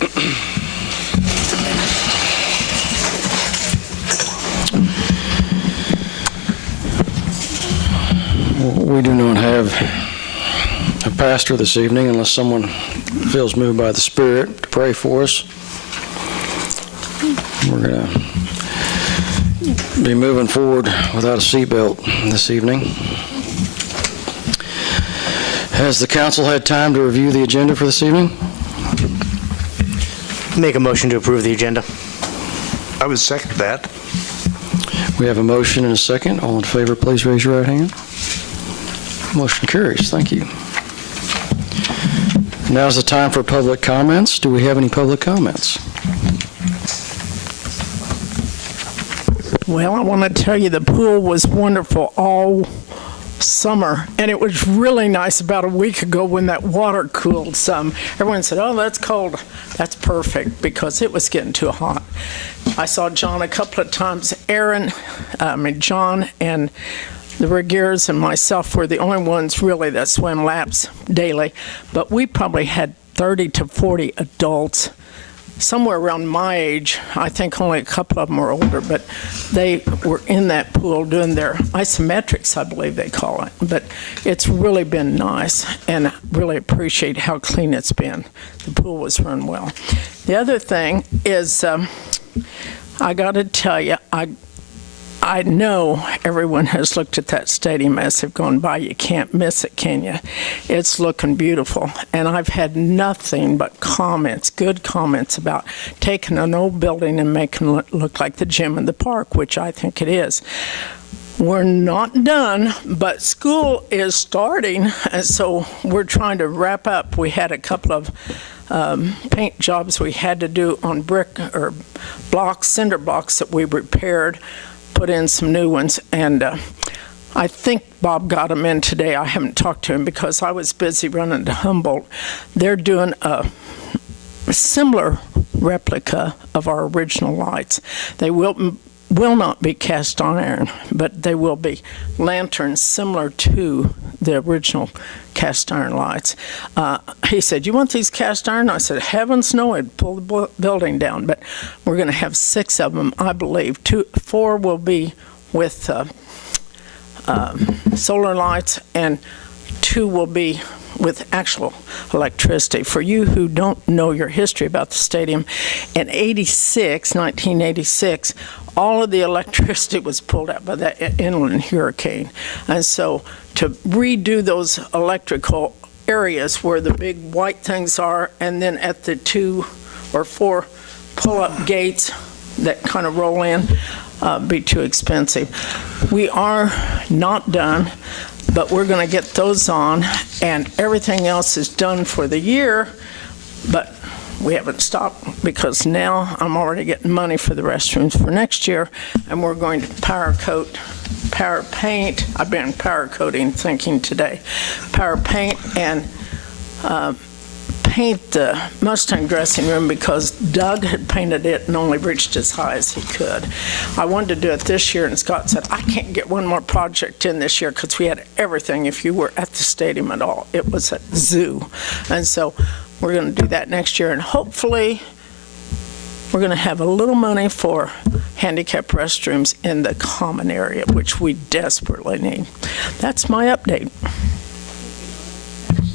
We do not have a pastor this evening unless someone feels moved by the Spirit to pray for us. We're going to be moving forward without a seatbelt this evening. Has the council had time to review the agenda for this evening? Make a motion to approve the agenda. I would second that. We have a motion and a second. All in favor, please raise your right hand. Motion carries. Thank you. Now's the time for public comments. Do we have any public comments? Well, I want to tell you the pool was wonderful all summer, and it was really nice about a week ago when that water cooled some. Everyone said, oh, that's cold. That's perfect, because it was getting too hot. I saw John a couple of times. John and the Regiers and myself were the only ones really that swim laps daily, but we probably had 30 to 40 adults, somewhere around my age. I think only a couple of them were older, but they were in that pool doing their isometrics, I believe they call it. But it's really been nice, and I really appreciate how clean it's been. The pool was run well. The other thing is, I got to tell you, I know everyone has looked at that stadium as they've gone by. You can't miss it, can you? It's looking beautiful. And I've had nothing but comments, good comments about taking an old building and making it look like the gym in the park, which I think it is. We're not done, but school is starting, and so we're trying to wrap up. We had a couple of paint jobs we had to do on brick or blocks, cinder blocks that we repaired, put in some new ones, and I think Bob got them in today. I haven't talked to him because I was busy running to Humboldt. They're doing a similar replica of our original lights. They will not be cast iron, but they will be lanterns similar to the original cast iron lights. He said, you want these cast iron? I said, heavens no, I'd pull the building down. But we're going to have 6 of them, I believe. 4 will be with solar lights, and 2 will be with actual electricity. For you who don't know your history about the stadium, in 1986, all of the electricity was pulled out by that inland hurricane. And so to redo those electrical areas where the big white things are, and then at the 2 or 4 pull-up gates that kind of roll in, be too expensive. We are not done, but we're going to get those on, and everything else is done for the year, but we haven't stopped because now I'm already getting money for the restrooms for next year, and we're going to power paint. I've been power coating thinking today. Power paint and paint the Mustang dressing room because Doug had painted it and only reached as high as he could. I wanted to do it this year, and Scott said, I can't get one more project in this year because we had everything. If you were at the stadium at all, it was a zoo. And so we're going to do that next year, and hopefully we're going to have a little money for handicap restrooms in the common area, which we desperately need. That's my update.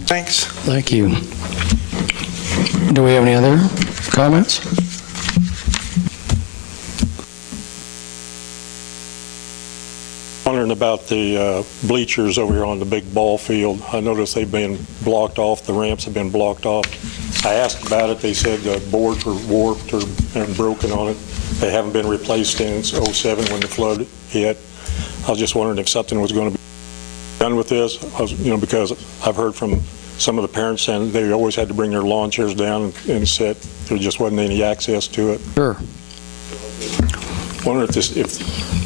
Thanks. Thank you. Do we have any other comments? Wondering about the bleachers over here on the big ball field. I noticed they've been blocked off. The ramps have been blocked off. I asked about it. They said the boards were warped or broken on it. They haven't been replaced since '07 when the flood hit. I was just wondering if something was going to be done with this. Because I've heard from some of the parents saying they always had to bring their lawn chairs down and sit. There just wasn't any access to it. Sure. Wonder if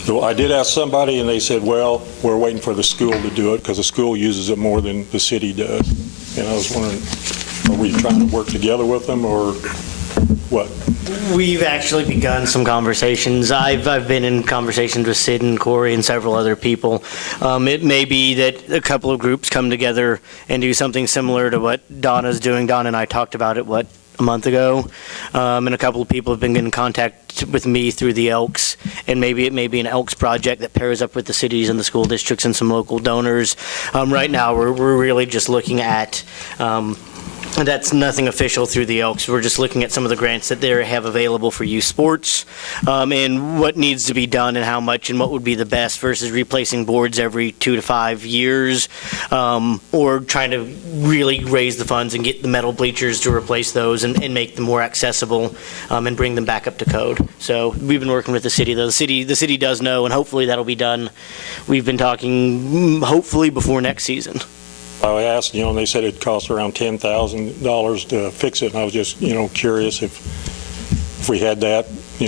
I did ask somebody, and they said, well, we're waiting for the school to do it because the school uses it more than the city does. And I was wondering, are we trying to work together with them or what? We've actually begun some conversations. I've been in conversations with Sid and Corey and several other people. It may be that a couple of groups come together and do something similar to what Donna's doing. Donna and I talked about it, what a month ago, and a couple of people have been in contact with me through the Elks, and maybe it may be an Elks project that pairs up with the cities and the school districts and some local donors. Right now, we're really just looking at that's nothing official through the Elks. We're just looking at some of the grants that they have available for youth sports, and what needs to be done and how much and what would be the best versus replacing boards every 2 to 5 years, or trying to really raise the funds and get the metal bleachers to replace those and make them more accessible, and bring them back up to code. So we've been working with the city, though. The city does know, and hopefully that'll be done. We've been talking hopefully before next season. I asked, and they said it'd cost around $10,000 to fix it, and I was just, curious if we had that,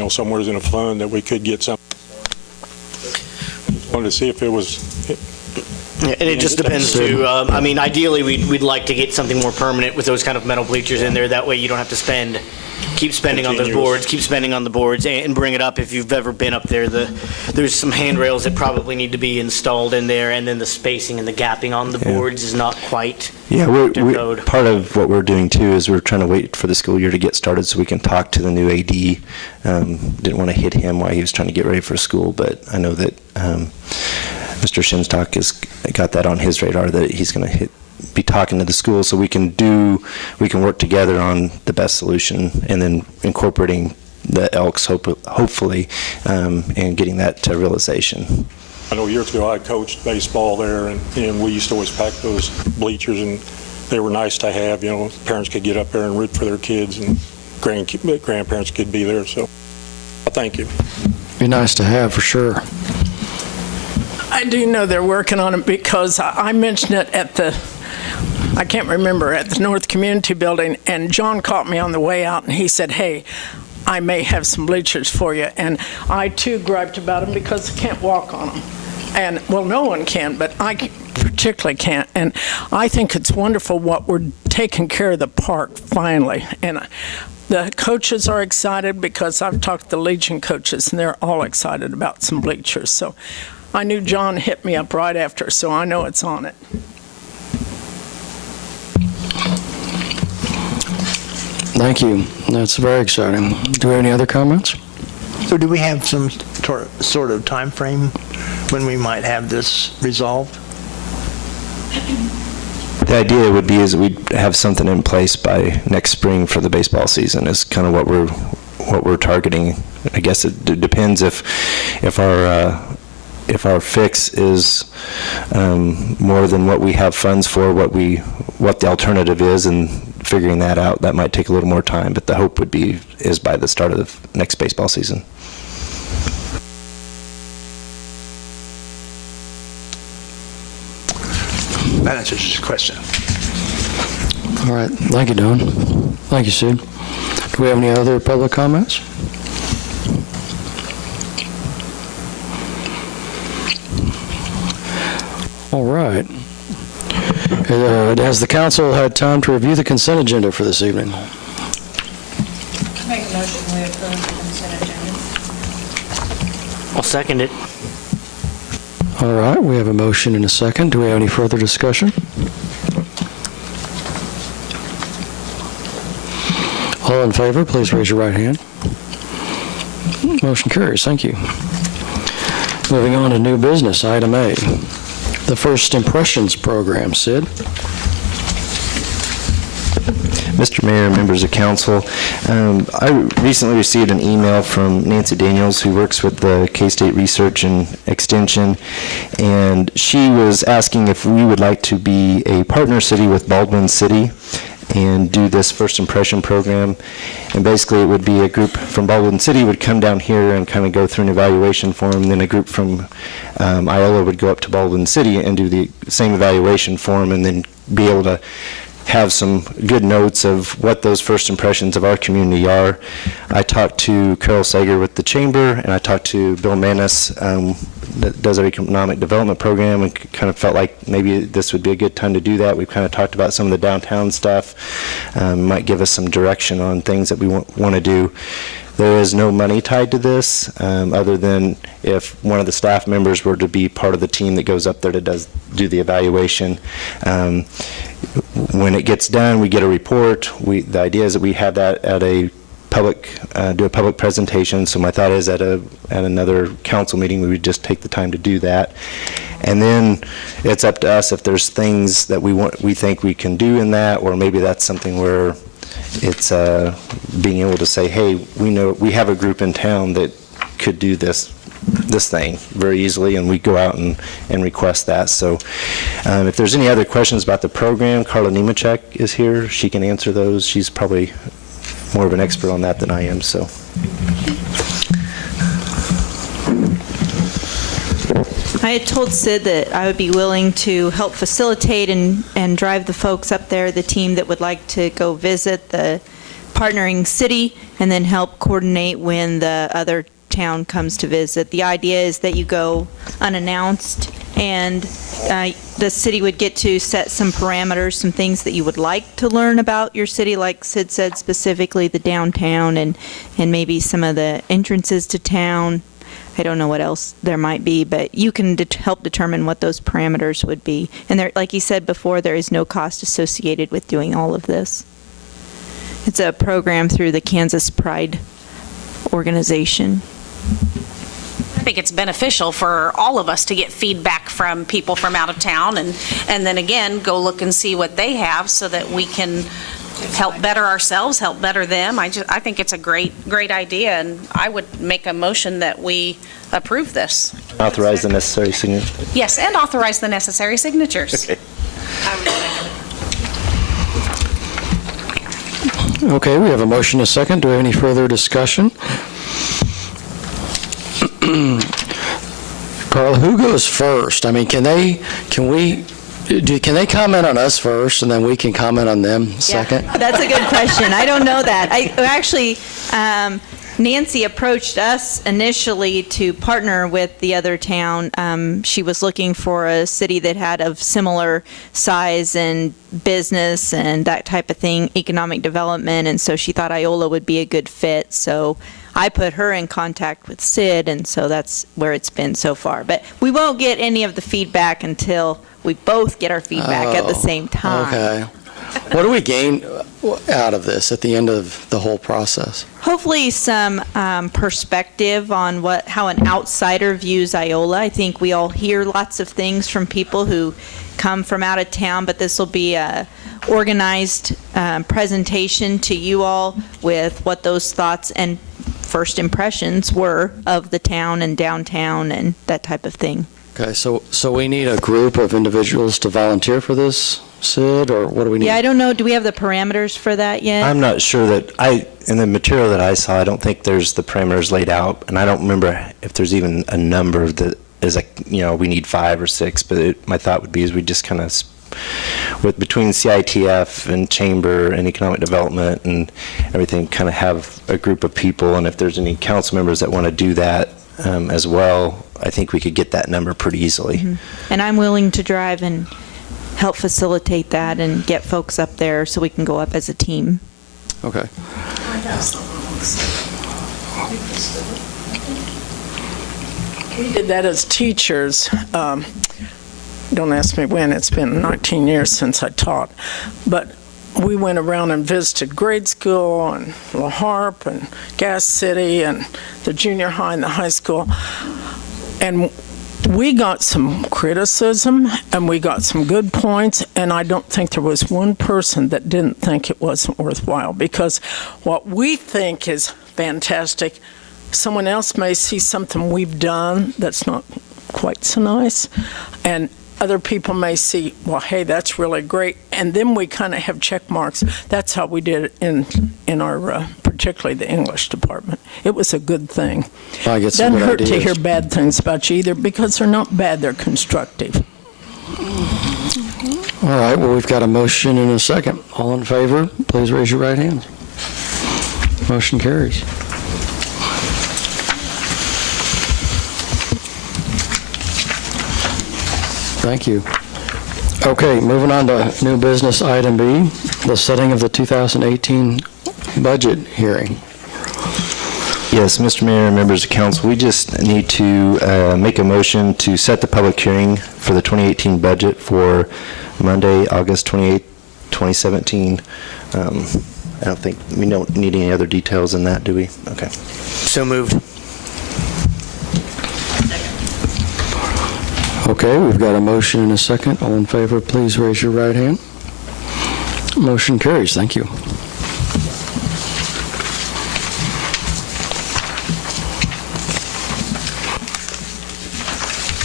somewhere in a fund that we could get some. Wanted to see if it was. And it just depends too. Ideally, we'd like to get something more permanent with those kind of metal bleachers in there. That way, you don't have to keep spending on those boards, and bring it up. If you've ever been up there, there's some handrails that probably need to be installed in there, and then the spacing and the gapping on the boards is not quite up to code. Part of what we're doing too is we're trying to wait for the school year to get started so we can talk to the new AD. Didn't want to hit him while he was trying to get ready for school, but I know that Mr. Shinstock has got that on his radar, that he's going to be talking to the school so we can work together on the best solution, and then incorporating the Elks hopefully, and getting that to realization. I know years ago I coached baseball there, and we used to always pack those bleachers, and they were nice to have. Parents could get up there and root for their kids, and grandparents could be there. So, thank you. Be nice to have, for sure. I do know they're working on it because I mentioned it at the North Community Building, and John caught me on the way out, and he said, hey, I may have some bleachers for you. And I, too, griped about them because I can't walk on them. And, well, no one can, but I particularly can't. And I think it's wonderful what we're taking care of the park, finally. And the coaches are excited because I've talked to the Legion coaches, and they're all excited about some bleachers. So I knew John hit me up right after, so I know it's on it. Thank you. That's very exciting. Do we have any other comments? So do we have some sort of time frame when we might have this resolved? The idea would be is we'd have something in place by next spring for the baseball season is kind of what we're targeting. I guess it depends if our fix is more than what we have funds for, what the alternative is, and figuring that out, that might take a little more time, but the hope is by the start of the next baseball season. That answers your question. All right. Thank you, Don. Thank you, Sid. Do we have any other public comments? All right. Has the council had time to review the consent agenda for this evening? Make a motion, we approve the consent agenda. I'll second it. All right, we have a motion and a second. Do we have any further discussion? All in favor, please raise your right hand. Motion carries. Thank you. Moving on to new business, item A, the First Impressions Program. Sid? Mr. Mayor, members of council, I recently received an email from Nancy Daniels, who works with the K-State Research and Extension, and she was asking if we would like to be a partner city with Baldwin City and do this First Impression program. And basically, it would be a group from Baldwin City would come down here and kind of go through an evaluation form, then a group from Iola would go up to Baldwin City and do the same evaluation form, and then be able to have some good notes of what those first impressions of our community are. I talked to Carol Sager with the Chamber, and I talked to Bill Manis, that does our economic development program, and kind of felt like maybe this would be a good time to do that. We've kind of talked about some of the downtown stuff, might give us some direction on things that we want to do. There is no money tied to this, other than if one of the staff members were to be part of the team that goes up there to do the evaluation. when it gets done, we get a report. The idea is that we have that at a public, do a public presentation. So my thought is at another council meeting, we would just take the time to do that. And then it's up to us if there's things that we think we can do in that, or maybe that's something where it's being able to say, hey, we have a group in town that could do this thing very easily, and we go out and request that. So if there's any other questions about the program, Carla Nemechek is here. She can answer those. She's probably more of an expert on that than I am. So. I had told Sid that I would be willing to help facilitate and drive the folks up there, the team that would like to go visit the partnering city, and then help coordinate when the other town comes to visit. The idea is that you go unannounced, and the city would get to set some parameters, some things that you would like to learn about your city, like Sid said, specifically the downtown and maybe some of the entrances to town. I don't know what else there might be, but you can help determine what those parameters would be. And there, like you said before, there is no cost associated with doing all of this. It's a program through the Kansas Pride organization. I think it's beneficial for all of us to get feedback from people from out of town, and then again, go look and see what they have so that we can help better ourselves, help better them. I think it's a great idea, and I would make a motion that we approve this. Authorize the necessary signature. Yes, and authorize the necessary signatures. Okay. Okay, we have a motion and a second. Do we have any further discussion? Carla, who goes first? I mean, can they comment on us first, and then we can comment on them second? Yeah, that's a good question. I don't know that. Nancy approached us initially to partner with the other town. She was looking for a city that had of similar size and business and that type of thing, economic development, and so she thought Iola would be a good fit. So I put her in contact with Sid, and so that's where it's been so far. But we won't get any of the feedback until we both get our feedback at the same time. Okay. What do we gain out of this at the end of the whole process? Hopefully some perspective on how an outsider views Iola. I think we all hear lots of things from people who come from out of town, but this will be a organized presentation to you all with what those thoughts and first impressions were of the town and downtown and that type of thing. Okay, so we need a group of individuals to volunteer for this, Sid, or what do we need? Yeah, I don't know. Do we have the parameters for that yet? I'm not sure that in the material that I saw, I don't think there's the parameters laid out, and I don't remember if there's even a number that is like, we need 5 or 6, but my thought would be is we just kind of, between CITF and Chamber and Economic Development and everything, kind of have a group of people, and if there's any council members that want to do that as well, I think we could get that number pretty easily. Mm-hmm. And I'm willing to drive and help facilitate that and get folks up there so we can go up as a team. Okay. We did that as teachers. Don't ask me when. It's been 19 years since I taught. But we went around and visited grade school and La Harpe and Gas City and the junior high and the high school. And we got some criticism and we got some good points, and I don't think there was one person that didn't think it wasn't worthwhile, because what we think is fantastic, someone else may see something we've done that's not quite so nice, and other people may see, well, hey, that's really great, and then we kind of have check marks. That's how we did it in our, particularly the English department. It was a good thing. I get some Doesn't good hurt to ideas. hear bad things about you either, because they're not bad, they're constructive. All right, well, we've got a motion and a second. All in favor, please raise your right hand. Motion carries. Thank you. Okay, moving on to new business item B, the setting of the 2018 budget hearing. Yes, Mr. Mayor and members of council, we just need to make a motion to set the public hearing for the 2018 budget for Monday, August 28th, 2017. I don't think, we don't need any other details in that, do we? Okay. So moved. Okay, we've got a motion and a second. All in favor, please raise your right hand. Motion carries. Thank you.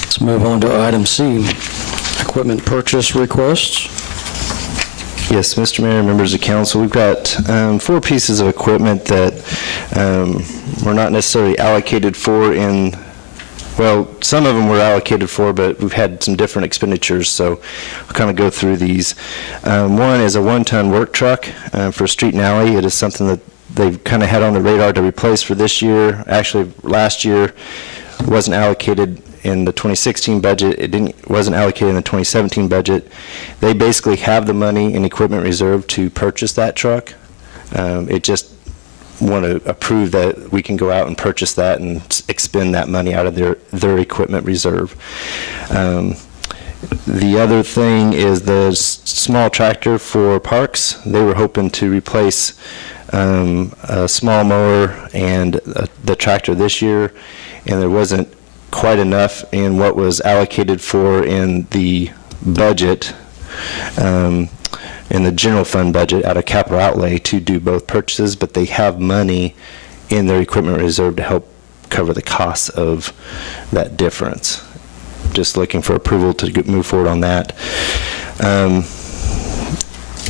Let's move on to item C, equipment purchase requests. Yes, Mr. Mayor, members of council, we've got 4 pieces of equipment that were not necessarily allocated for in, well, some of them were allocated for, but we've had some different expenditures, so I'll kind of go through these. One is a 1-ton work truck for street and alley. It is something that they've kind of had on the radar to replace for this year. Actually, last year wasn't allocated in the 2016 budget. It wasn't allocated in the 2017 budget. They basically have the money in equipment reserve to purchase that truck. It just want to approve that we can go out and purchase that and expend that money out of their equipment reserve. The other thing is the small tractor for parks. They were hoping to replace a small mower and the tractor this year, and there wasn't quite enough in what was allocated for in the budget, in the general fund budget out of capital outlay to do both purchases, but they have money in their equipment reserve to help cover the costs of that difference. Just looking for approval to move forward on that.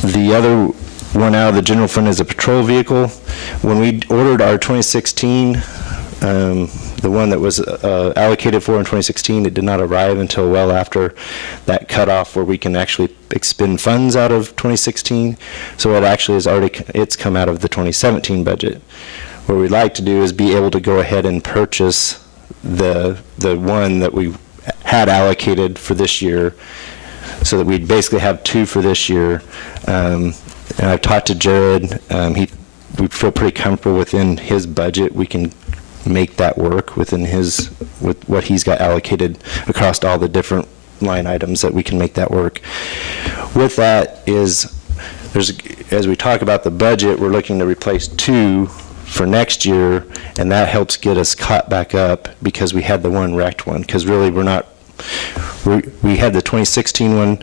The other one out of the general fund is a patrol vehicle. When we ordered our 2016, the one that was allocated for in 2016, it did not arrive until well after that cutoff where we can actually expend funds out of 2016. So it actually is already, it's come out of the 2017 budget. What we'd like to do is be able to go ahead and purchase the one that we had allocated for this year, so that we'd basically have 2 for this year. And I've talked to Jared. We feel pretty comfortable within his budget. We can make that work with what he's got allocated across all the different line items, that we can make that work. With that is, as we talk about the budget, we're looking to replace 2 for next year, and that helps get us caught back up because we had the one wrecked one. Because really we had the 2016 one,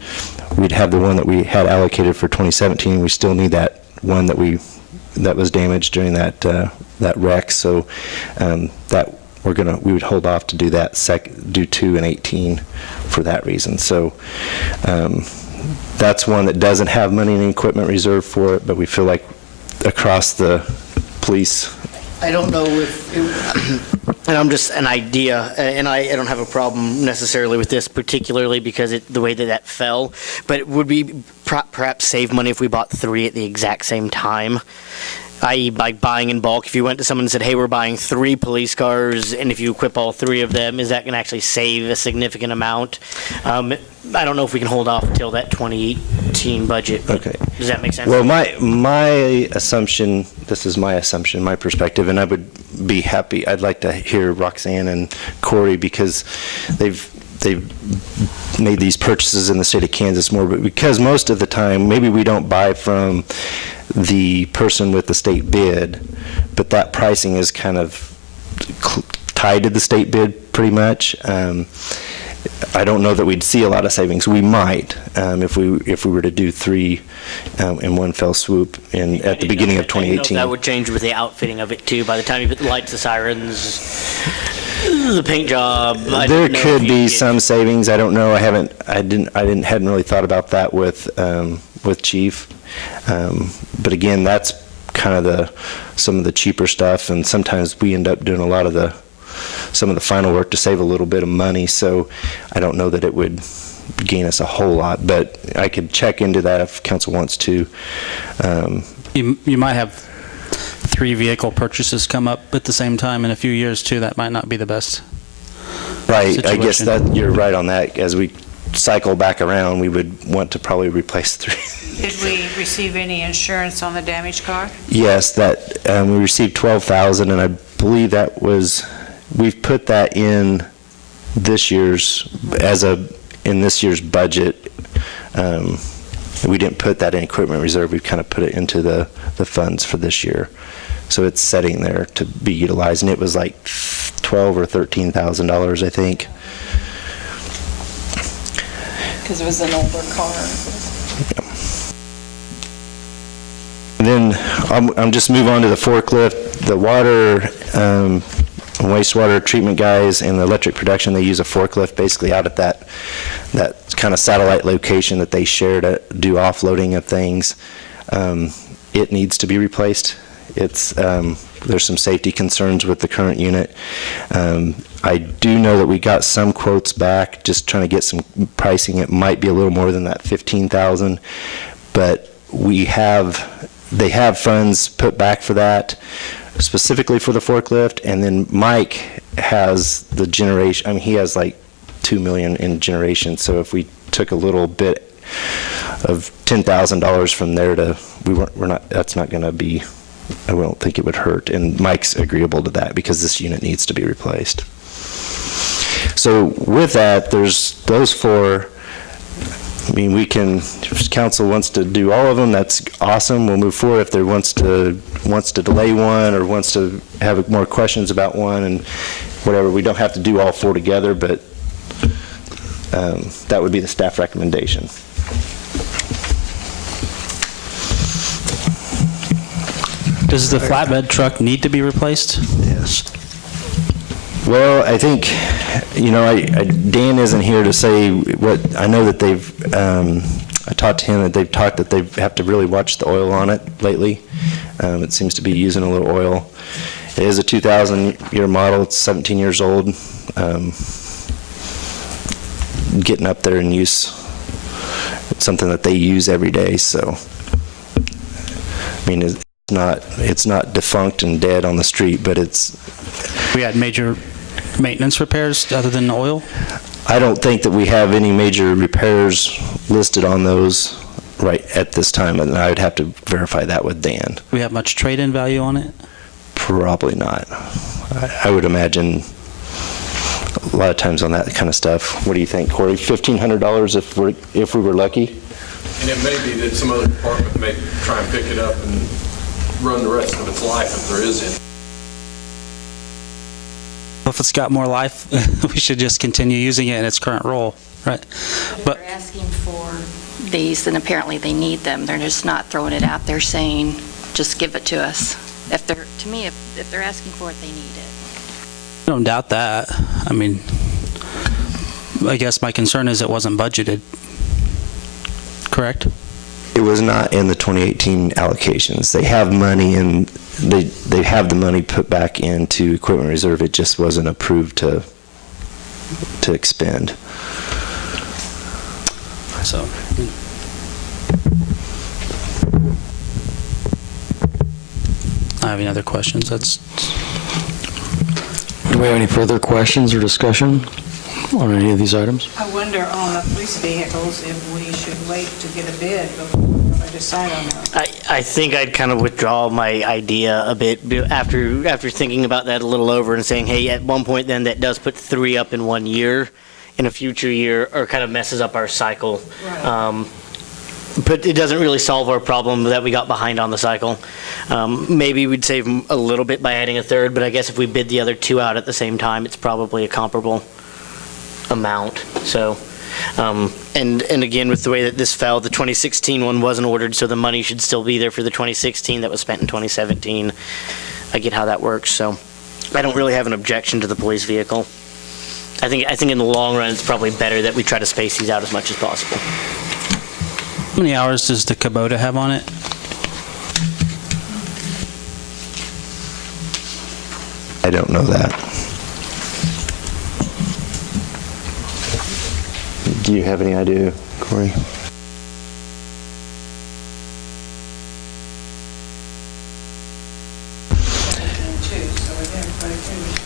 we'd have the one that we had allocated for 2017. We still need that one that was damaged during that wreck. So that we would hold off to do that do 2 in 18 for that reason. So that's one that doesn't have money in the equipment reserve for it, but we feel like across the police. I don't know if, and I'm just an idea, and I don't have a problem necessarily with this particularly because the way that fell, but it would be perhaps save money if we bought 3 at the exact same time, i.e. by buying in bulk. If you went to someone and said, hey, we're buying 3 police cars, and if you equip all 3 of them, is that going to actually save a significant amount? I don't know if we can hold off until that 2018 budget. Okay. Does that make sense? Well, my assumption, this is my assumption, my perspective, and I would be happy, I'd like to hear Roxanne and Corey, because they've made these purchases in the state of Kansas more, but because most of the time, maybe we don't buy from the person with the state bid, but that pricing is kind of tied to the state bid pretty much. I don't know that we'd see a lot of savings. We might if we were to do 3 in one fell swoop at the beginning of 2018. That would change with the outfitting of it too. By the time you put the lights, the sirens, the paint job. There could be some savings. I don't know. I hadn't really thought about that with Chief. But again, that's kind of some of the cheaper stuff, and sometimes we end up doing some of the final work to save a little bit of money. So I don't know that it would gain us a whole lot, but I could check into that if council wants to. You might have 3 vehicle purchases come up at the same time in a few years too. That might not be the best. Right. situation. I guess that you're right on that. As we cycle back around, we would want to probably replace 3. Did we receive any insurance on the damaged car? Yes, that we received $12,000, and I believe we've put that in this year's budget. We didn't put that in equipment reserve. We kind of put it into the funds for this year. So it's sitting there to be utilized, and it was like $12,000 or $13,000, I think. Because it was an older car. And then I'm just move on to the forklift. The water, wastewater treatment guys and the electric production, they use a forklift basically out at that kind of satellite location that they share to do offloading of things. It needs to be replaced. There's some safety concerns with the current unit. I do know that we got some quotes back, just trying to get some pricing. It might be a little more than that $15,000, but they have funds put back for that, specifically for the forklift. And then Mike has the generation. I mean, he has like $2 million in generation. So if we took a little bit of $10,000 from there that's not going to be, I don't think it would hurt. And Mike's agreeable to that because this unit needs to be replaced. So with that, there's those four. I mean, if council wants to do all of them, that's awesome. We'll move forward. If there wants to delay one or wants to have more questions about one and whatever, we don't have to do all four together, but that would be the staff recommendation. Does the flatbed truck need to be replaced? Yes. Well, I think, Dan isn't here to say what, I know that I talked to him that they've talked that they have to really watch the oil on it lately. It seems to be using a little oil. It is a 2000-year model. It's 17 years old. Getting up there in use. It's something that they use every day, so, I mean, it's not defunct and dead on the street, but We had major maintenance repairs other than oil? I don't think that we have any major repairs listed on those right at this time, and I would have to verify that with Dan. We have much trade-in value on it? Probably not. I would imagine a lot of times on that kind of stuff. What do you think, Corey? $1,500 if we were lucky? And it may be that some other department may try and pick it up and run the rest of its life if there is any. If it's got more life, we should just continue using it in its current role, right? But they're asking for these, and apparently they need them. They're just not throwing it out there saying, just give it to us. If they're asking for it, they need it. I don't doubt that. I mean, I guess my concern is it wasn't budgeted, correct? It was not in the 2018 allocations. They have money and they have the money put back into equipment reserve. It just wasn't approved to expend. So. I have any other questions? Do we have any further questions or discussion on any of these items? I wonder on the police vehicles if we should wait to get a bid before we decide on that. I think I'd kind of withdraw my idea a bit after thinking about that a little over and saying, hey, at one point then that does put 3 up in 1 year. In a future year, or kind of messes up our cycle. Right. But it doesn't really solve our problem that we got behind on the cycle. Maybe we'd save a little bit by adding a third, but I guess if we bid the other 2 out at the same time, it's probably a comparable amount. So, and again, with the way that this fell, the 2016 one wasn't ordered, so the money should still be there for the 2016 that was spent in 2017. I get how that works, so I don't really have an objection to the police vehicle. I think in the long run, it's probably better that we try to space these out as much as possible. How many hours does the Kubota have on it? I don't know that. Do you have any idea, Corey?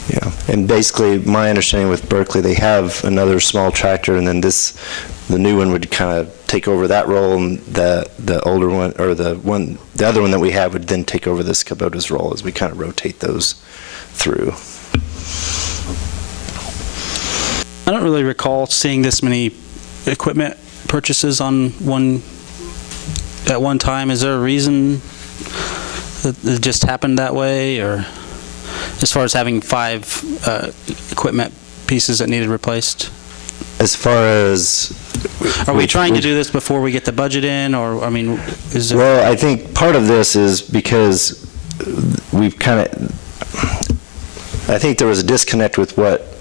Yeah, and basically my understanding with Berkeley, they have another small tractor, and then the new one would kind of take over that role, and the older one, or the other one that we have would then take over this Kubota's role as we kind of rotate those through. I don't really recall seeing this many equipment purchases on one at one time. Is there a reason that it just happened that way, or as far as having 5 equipment pieces that needed replaced? As far as... Are we trying to do this before we get the budget in, or, I mean, is there... Well, I think part of this is because we've kind of... I think there was a disconnect with what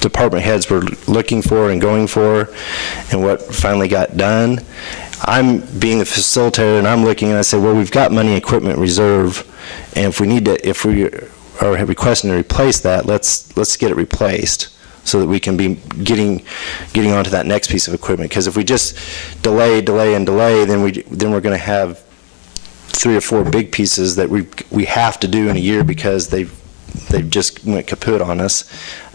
department heads were looking for and going for, and what finally got done. I'm being the facilitator, and I'm looking, and I say, well, we've got money equipment reserve, and if we are requesting to replace that, let's get it replaced so that we can be getting onto that next piece of equipment. Because if we just delay, then we're going to have 3 or 4 big pieces that we have to do in a year because they've just went kaput on us.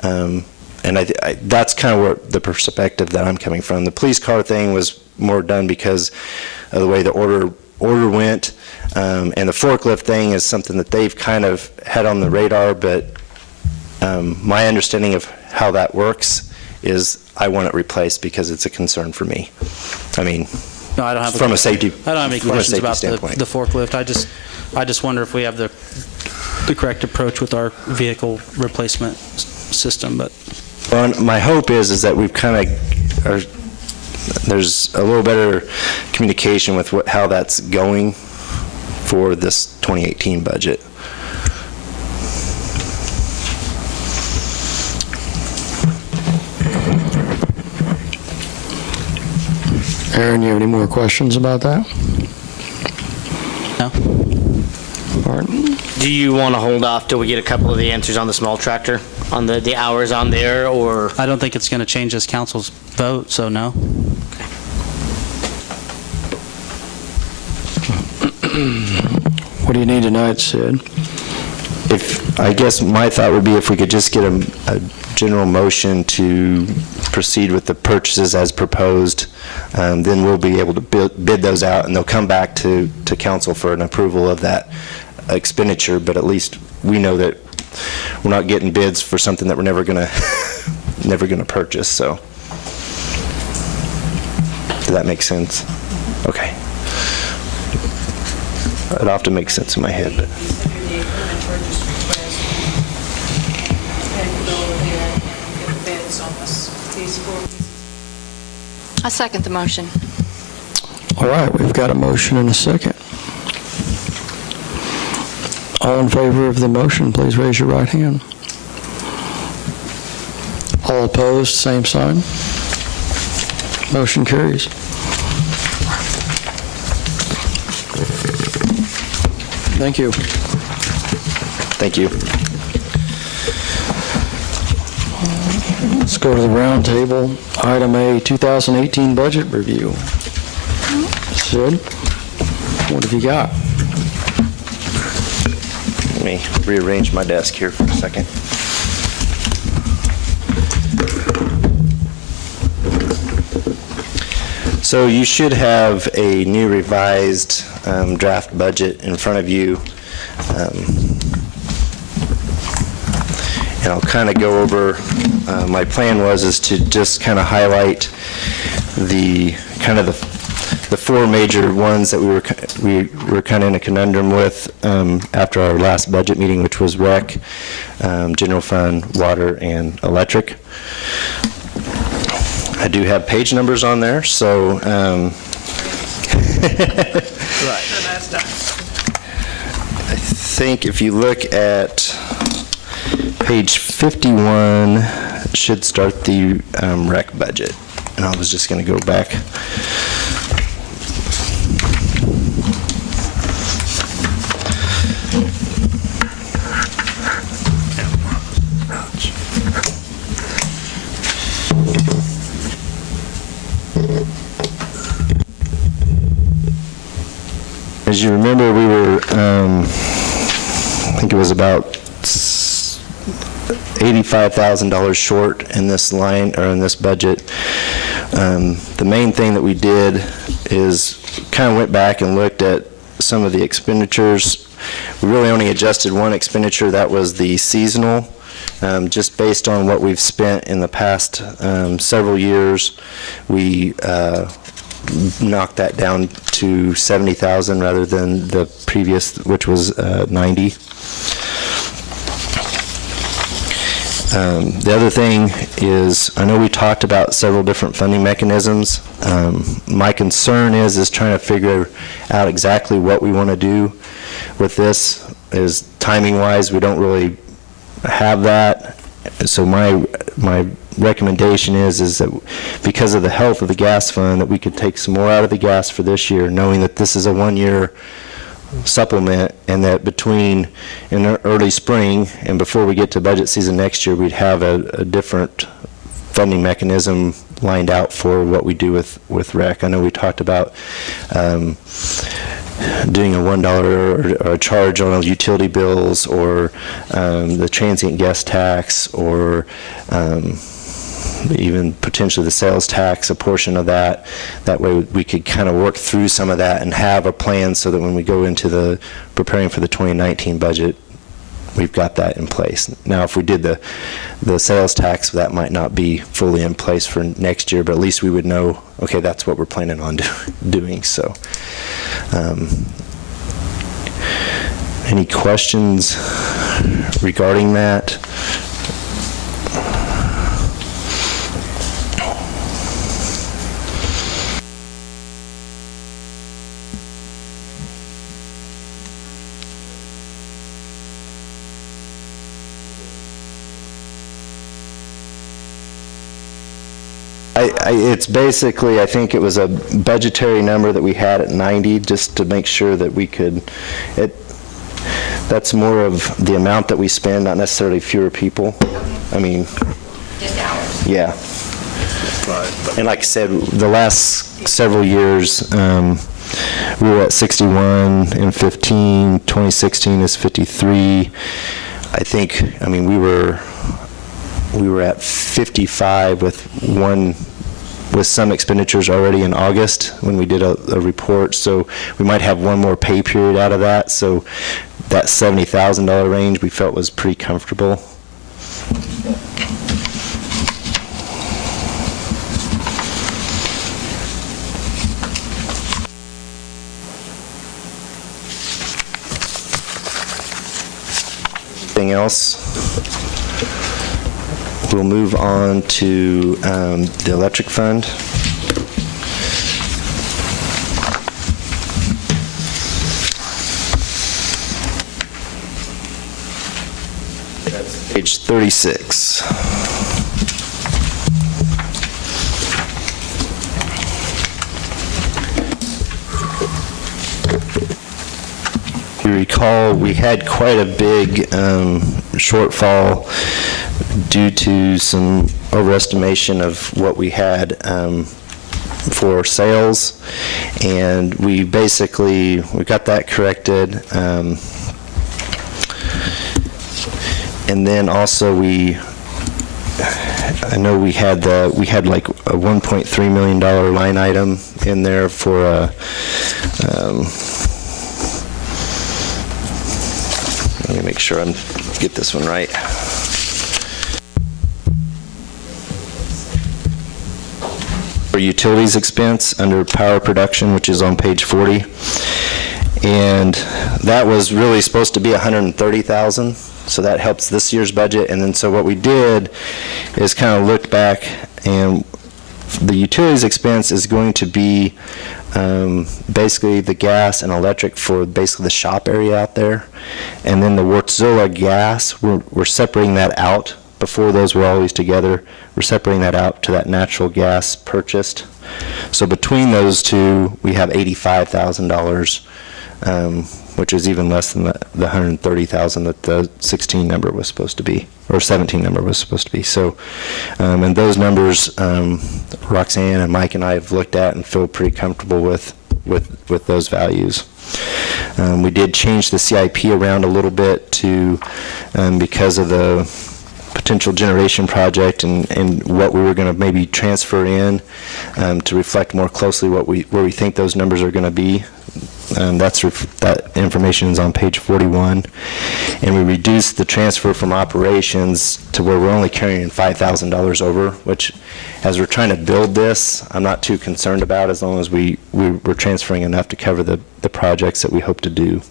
And that's kind of where the perspective that I'm coming from. The police car thing was more done because of the way the order went, and the forklift thing is something that they've kind of had on the radar, but my understanding of how that works is I want it replaced because it's a concern for me. I mean, No, I don't have from a safety I don't have any questions about standpoint. the forklift. I just wonder if we have the correct approach with our vehicle replacement system, but... Well, my hope is that we've kind of there's a little better communication with how that's going for this 2018 budget. Aaron, you have any more questions about that? No. Martin? Do you want to hold off till we get a couple of the answers on the small tractor, on the hours on there, or? I don't think it's going to change this council's vote, so no. What do you need tonight, Sid? I guess my thought would be if we could just get a general motion to proceed with the purchases as proposed, then we'll be able to bid those out, and they'll come back to council for an approval of that expenditure, but at least we know that we're not getting bids for something that we're never gonna purchase. So does that make sense? Okay. It often makes sense in my head, but I second the motion. All right, we've got a motion and a second. All in favor of the motion, please raise your right hand. All opposed, same sign. Motion carries. Thank you. thank you. Let's go to the round table. Item A, 2018 budget review. Sid, what have you got? Let me rearrange my desk here for a second. So you should have a new revised draft budget in front of you. And I'll kind of go over, my plan is to just kind of highlight the four major ones that we were kind of in a conundrum with after our last budget meeting, which was rec, general fund, water, and electric. I do have page numbers on there, so I think if you look at page 51, it should start the rec budget. And I was just going to go back. As you remember, we were, I think it was about $85,000 short in this line, or in this budget. The main thing that we did is kind of went back and looked at some of the expenditures. We really only adjusted one expenditure, that was the seasonal, just based on what we've spent in the past several years. We knocked that down to 70,000 rather than the previous, which was 90. The other thing is, I know we talked about several different funding mechanisms. My concern is trying to figure out exactly what we want to do with this. Is timing-wise, we don't really have that. So my recommendation is that because of the health of the gas fund, that we could take some more out of the gas for this year, knowing that this is a one-year supplement, and that between in early spring and before we get to budget season next year, we'd have a different funding mechanism lined out for what we do with rec. I know we talked about doing a $1 or a charge on utility bills, or the transient guest tax, or even potentially the sales tax, a portion of that. That way we could kind of work through some of that and have a plan so that when we go into the preparing for the 2019 budget, we've got that in place. Now, if we did the sales tax, that might not be fully in place for next year, but at least we would know, okay, that's what we're planning on doing. So, any questions regarding that? It's basically, I think it was a budgetary number that we had at 90, just to make sure that we could, that's more of the amount that we spend, not necessarily fewer people. I mean, Just hours. yeah. And like I said, the last several years, we were at 61 in 15, 2016 is 53. I think, I mean, we were at 55 with some expenditures already in August when we did a report, so we might have one more pay period out of that. So that $70,000 range we felt was pretty comfortable. Anything else? We'll move on to the electric fund. Page 36. You recall we had quite a big shortfall due to some overestimation of what we had for sales, and we got that corrected. And then also I know we had like a $1.3 million line item in there for let me make sure I get this one right. For utilities expense under power production, which is on page 40. And that was really supposed to be $130,000, so that helps this year's budget. And then so what we did is kind of look back, and the utilities expense is going to be basically the gas and electric for basically the shop area out there. And then the Wärtsilä gas, we're separating that out. Before those were always together. We're separating that out to that natural gas purchased. So between those two, we have $85,000, which is even less than the $130,000 that the 16 number was supposed to be, or 17 number was supposed to be. So, and those numbers, Roxanne and Mike and I have looked at and feel pretty comfortable with those values. We did change the CIP around a little bit to, because of the potential generation project and what we were going to maybe transfer in to reflect more closely where we think those numbers are going to be. That information is on page 41. And we reduced the transfer from operations to where we're only carrying $5,000 over, which, as we're trying to build this, I'm not too concerned about, as long as we're transferring enough to cover the projects that we hope to do.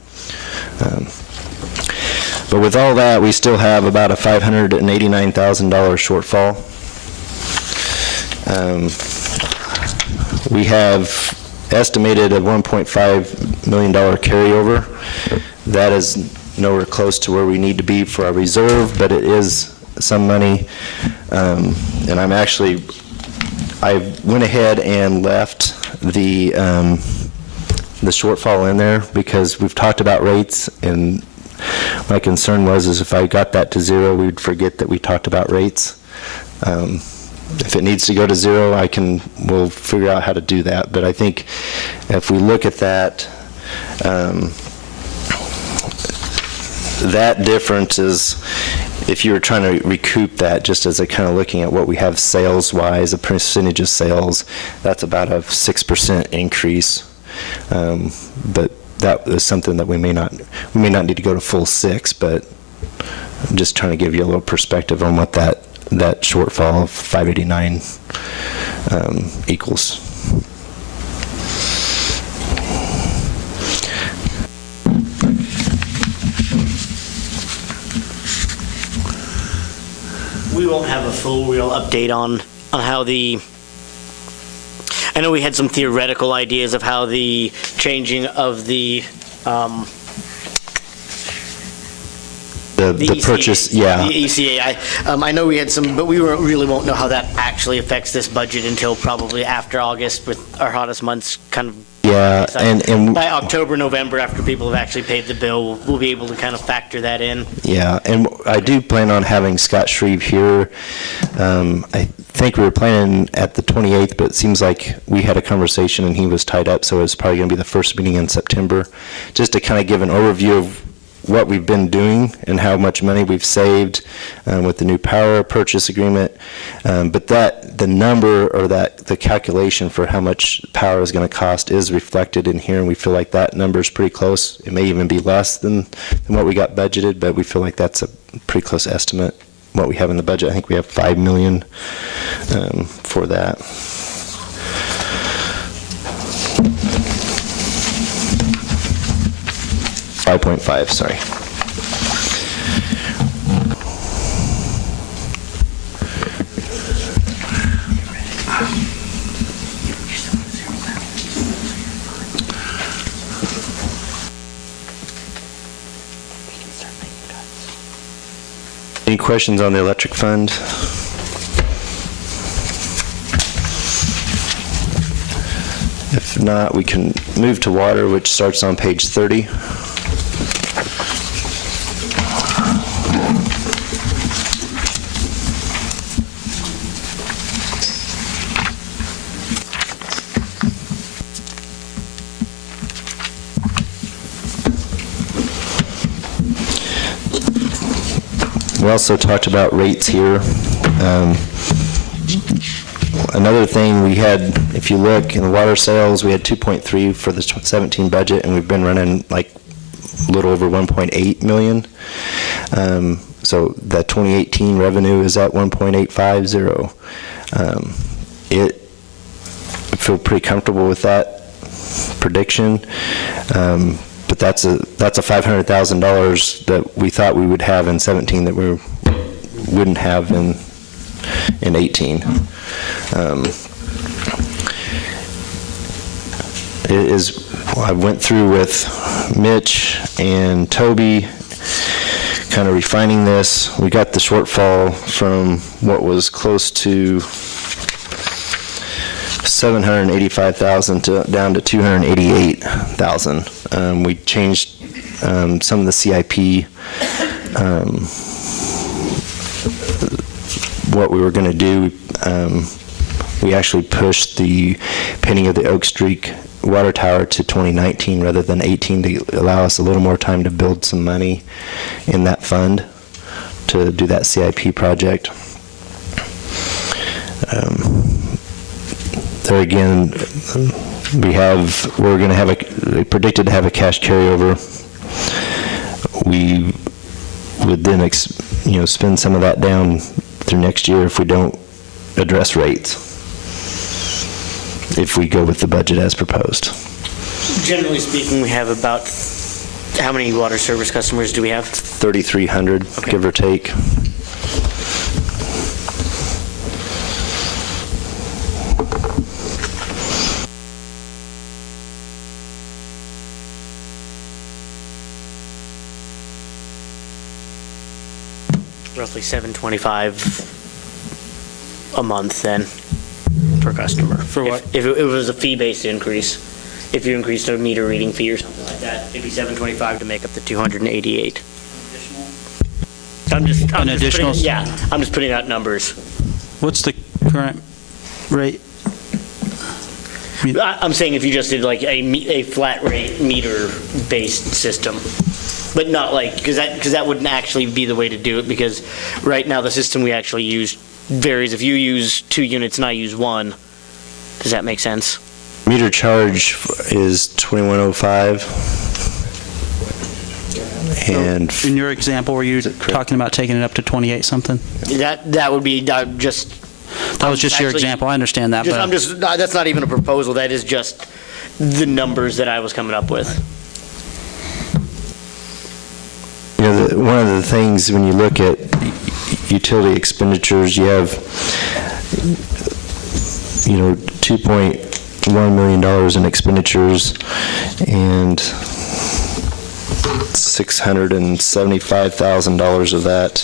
But with all that, we still have about a $589,000 shortfall. We have estimated a $1.5 million carryover. That is nowhere close to where we need to be for our reserve, but it is some money. And I went ahead and left the shortfall in there because we've talked about rates, and my concern is if I got that to zero, we'd forget that we talked about rates. If it needs to go to zero, we'll figure out how to do that. But I think if we look at that, that difference is, if you were trying to recoup that, just as a kind of looking at what we have sales-wise, a percentage of sales, that's about a 6% increase. But that is something that we may not need to go to full 6, but I'm just trying to give you a little perspective on what that shortfall of 589 equals. We won't have a full real update on how I know we had some theoretical ideas of how the changing of the ECA, purchase, yeah. The ECA. I know we had some, but we really won't know how that actually affects this budget until probably after August, with our hottest months kind of. Yeah, and by October, November, after people have actually paid the bill, we'll be able to kind of factor that in. Yeah, and I do plan on having Scott Shreve here. I think we were planning at the 28th, but it seems like we had a conversation and he was tied up, so it's probably going to be the first meeting in September, just to kind of give an overview of what we've been doing and how much money we've saved with the new power purchase agreement. But the number, or the calculation for how much power is going to cost is reflected in here, and we feel like that number is pretty close. It may even be less than what we got budgeted, but we feel like that's a pretty close estimate, what we have in the budget. I think we have $5 million for that. 5.5, sorry. Any questions on the electric fund? If not, we can move to water, which starts on page 30. We also talked about rates here. Another thing we had, if you look in the water sales, we had 2.3 for the 17 budget, and we've been running like a little over 1.8 million. So that 2018 revenue is at 1.850. I feel pretty comfortable with that prediction. But that's a $500,000 that we thought we would have in 17 that we wouldn't have in 18. I went through with Mitch and Toby, kind of refining this. We got the shortfall from what was close to $785,000 down to $288,000. We changed some of the CIP, what we were going to do. We actually pushed the painting of the Oak Street water tower to 2019 rather than 18 to allow us a little more time to build some money in that fund to do that CIP project. There again, we're going to have predicted to have a cash carryover. We would then, spend some of that down through next year if we don't address rates, if we go with the budget as proposed. Generally speaking, we have about, how many water service customers do we have? 3,300, give or take. Roughly $725 a month then per customer. For what? If it was a fee-based increase, if you increased a meter reading fee or something like that, it'd be $725 to make up the $288. I'm just putting out numbers. What's the current rate? I'm saying if you just did like a flat rate meter-based system. But not like, because that wouldn't actually be the way to do it, because right now the system we actually use varies. If you use 2 units and I use 1, does that make sense? Meter charge is $21.05. And in your example, were you talking about taking it up to 28 something? That would be just. That was just your example. I understand that. That's not even a proposal. That is just the numbers that I was coming up with. One of the things when you look at utility expenditures, you have, $2.1 million in expenditures, and $675,000 of that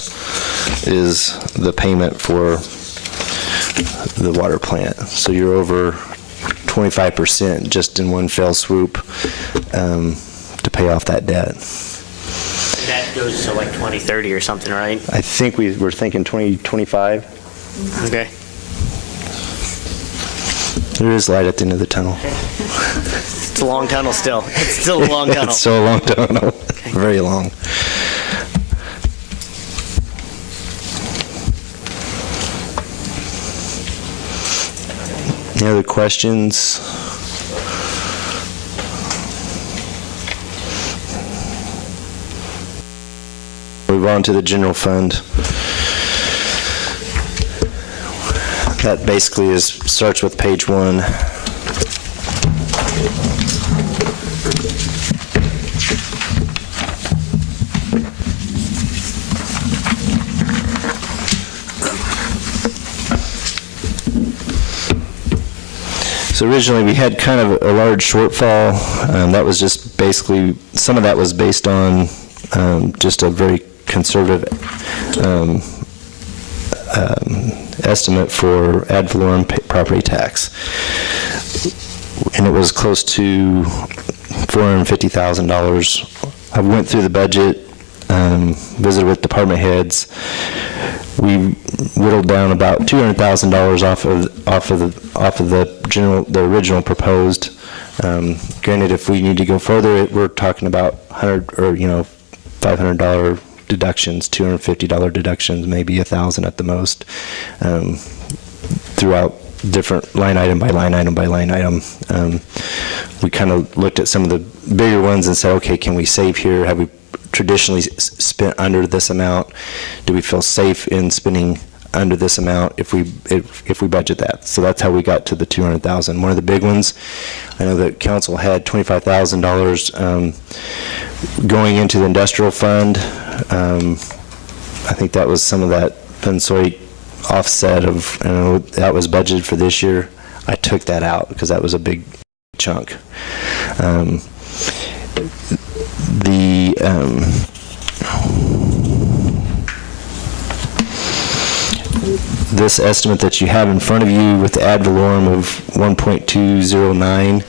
is the payment for the water plant. So you're over 25% just in one fell swoop to pay off that debt. That goes to like 2030 or something, right? I think we were thinking 2025. Okay. There is light at the end of the tunnel. It's a long tunnel still. It's still a long tunnel. It's still a long tunnel. Okay. Very long. Any other questions? Move on to the general fund. That basically starts with page 1. So originally we had kind of a large shortfall. That was just basically, some of that was based on just a very conservative estimate for ad valorem property tax. And it was close to $450,000. I went through the budget, visited with department heads. We whittled down about $200,000 off of the original proposed. Granted, if we need to go further, we're talking about $500 deductions, $250 deductions, maybe $1,000 at the most, throughout different line item by line item by line item. We kind of looked at some of the bigger ones and said, okay, can we save here? Have we traditionally spent under this amount? Do we feel safe in spending under this amount if we budget that? So that's how we got to the $200,000. One of the big ones, I know that council had $25,000 going into the industrial fund. I think that was some of that Pensoy offset of, that was budgeted for this year. I took that out because that was a big chunk. This estimate that you have in front of you with the ad valorem of 1.209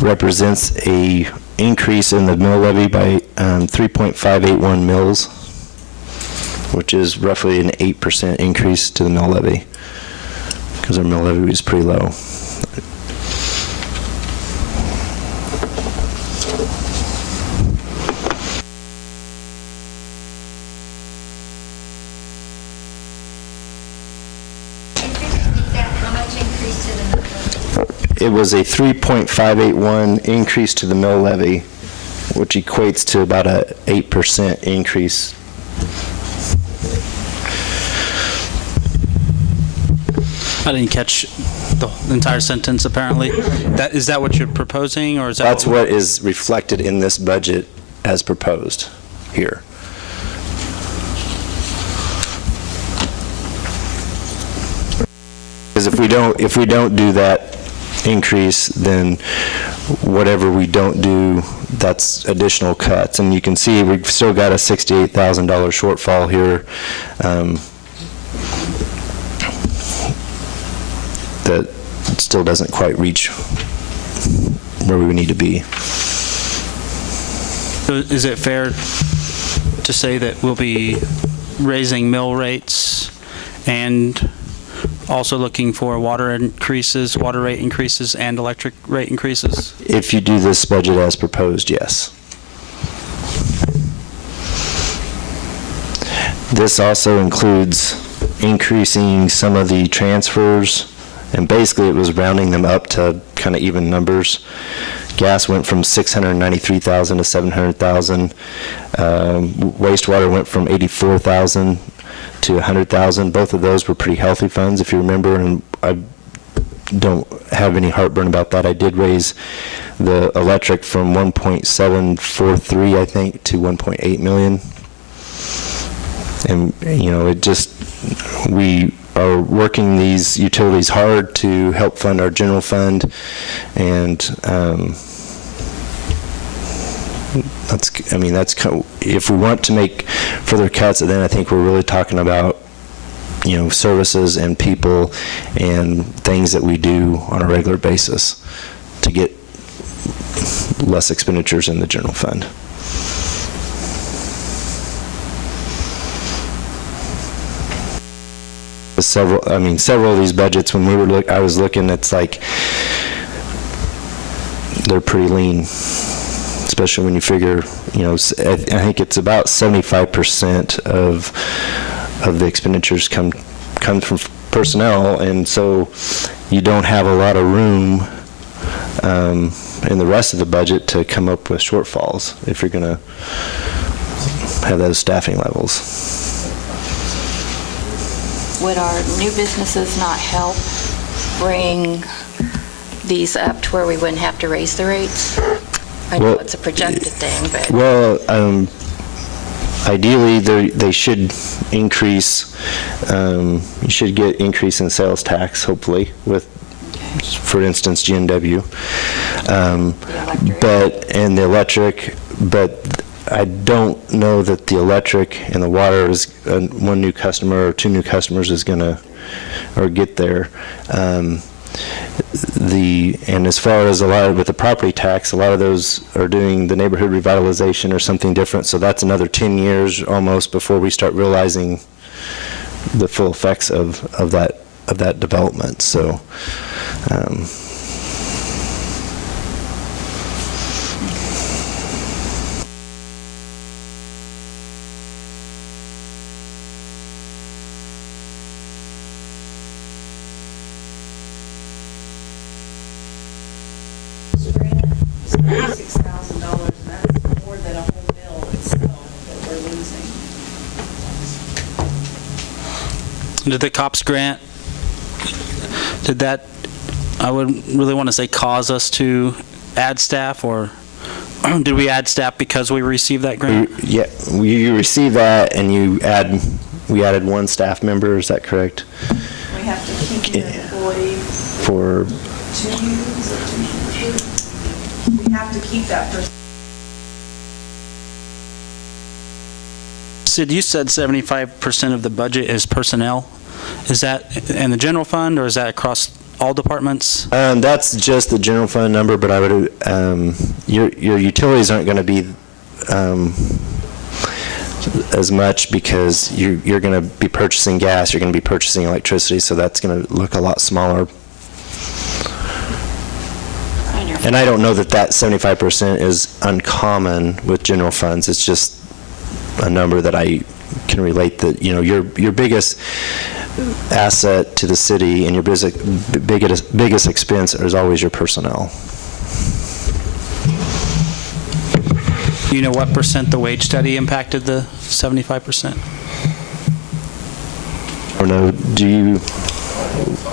represents a increase in the mill levy by 3.581 mills, which is roughly an 8% increase to the mill levy, because our mill levy is pretty low. it was a 3.581 increase to the mill levy, which equates to about a 8% increase. I didn't catch the entire sentence, apparently. Is that what you're proposing, or is that? That's what is reflected in this budget as proposed here. Because if we don't do that increase, then whatever we don't do, that's additional cuts. And you can see we've still got a $68,000 shortfall here. That still doesn't quite reach where we need to be. So is it fair to say that we'll be raising mill rates and also looking for water rate increases and electric rate increases? If you do this budget as proposed, yes. This also includes increasing some of the transfers, and basically it was rounding them up to kind of even numbers. Gas went from $693,000 to $700,000. Wastewater went from $84,000 to $100,000. Both of those were pretty healthy funds, if you remember, and I don't have any heartburn about that. I did raise the electric from 1.743, I think, to 1.8 million. And, you know, we are working these utilities hard to help fund our general fund, and if we want to make further cuts, then I think we're really talking about, you know, services and people and things that we do on a regular basis to get less expenditures in the general fund. Several of these budgets, when I was looking, it's like they're pretty lean, especially when you figure, you know, I think it's about 75% of the expenditures come from personnel, and so you don't have a lot of room in the rest of the budget to come up with shortfalls if you're going to have those staffing levels. Would our new businesses not help bring these up to where we wouldn't have to raise the rates? I know it's a projected thing, but... Well, ideally, they should increase. You should get increase in sales tax, hopefully, with, for instance, GNW. The electric, but I don't know that the electric and the water is one new customer or two new customers is going to get there. And as far as with the property tax, a lot of those are doing the neighborhood revitalization or something different. So that's another 10 years almost before we start realizing the full effects of that development. So. $6,000, and that's more than a whole mill itself that we're losing. Did the COPS grant, I would really want to say, cause us to add staff, or did we add staff because we received that grant? You received that, and we added one staff member, is that correct? We have to keep an employee for 2 years. We have to keep that person. Sid, you said 75% of the budget is personnel. Is that in the general fund, or is that across all departments? That's just the general fund number, but I would, your utilities aren't going to be as much because you're going to be purchasing gas, you're going to be purchasing electricity, so that's going to look a lot smaller. And I don't know that 75% is uncommon with general funds. It's just a number that I can relate that, you know, your biggest asset to the city, and your biggest expense is always your personnel. Do you know what percent the wage study impacted the 75%? Or no,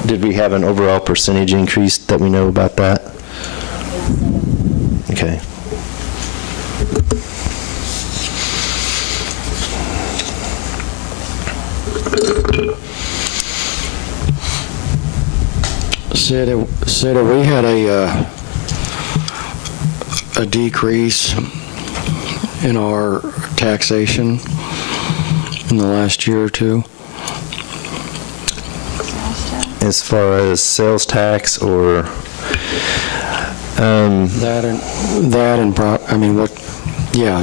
did we have an overall percentage increase that we know about that? Okay. Said we had a decrease in our taxation in the last year or two. As far as sales tax or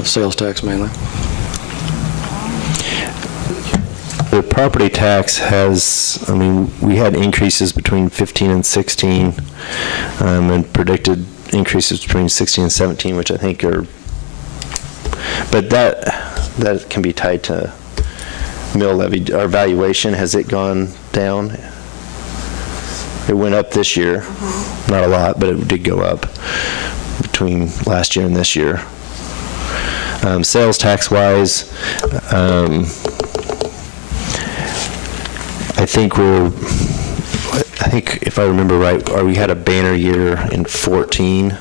sales tax mainly. The property tax has, we had increases between 15 and 16, and predicted increases between 16 and 17, which I think are, but that can be tied to mill levy. Our valuation, has it gone down? It went up this year, not a lot, but it did go up between last year and this year. Sales tax wise, I think if I remember right, we had a banner year in 14.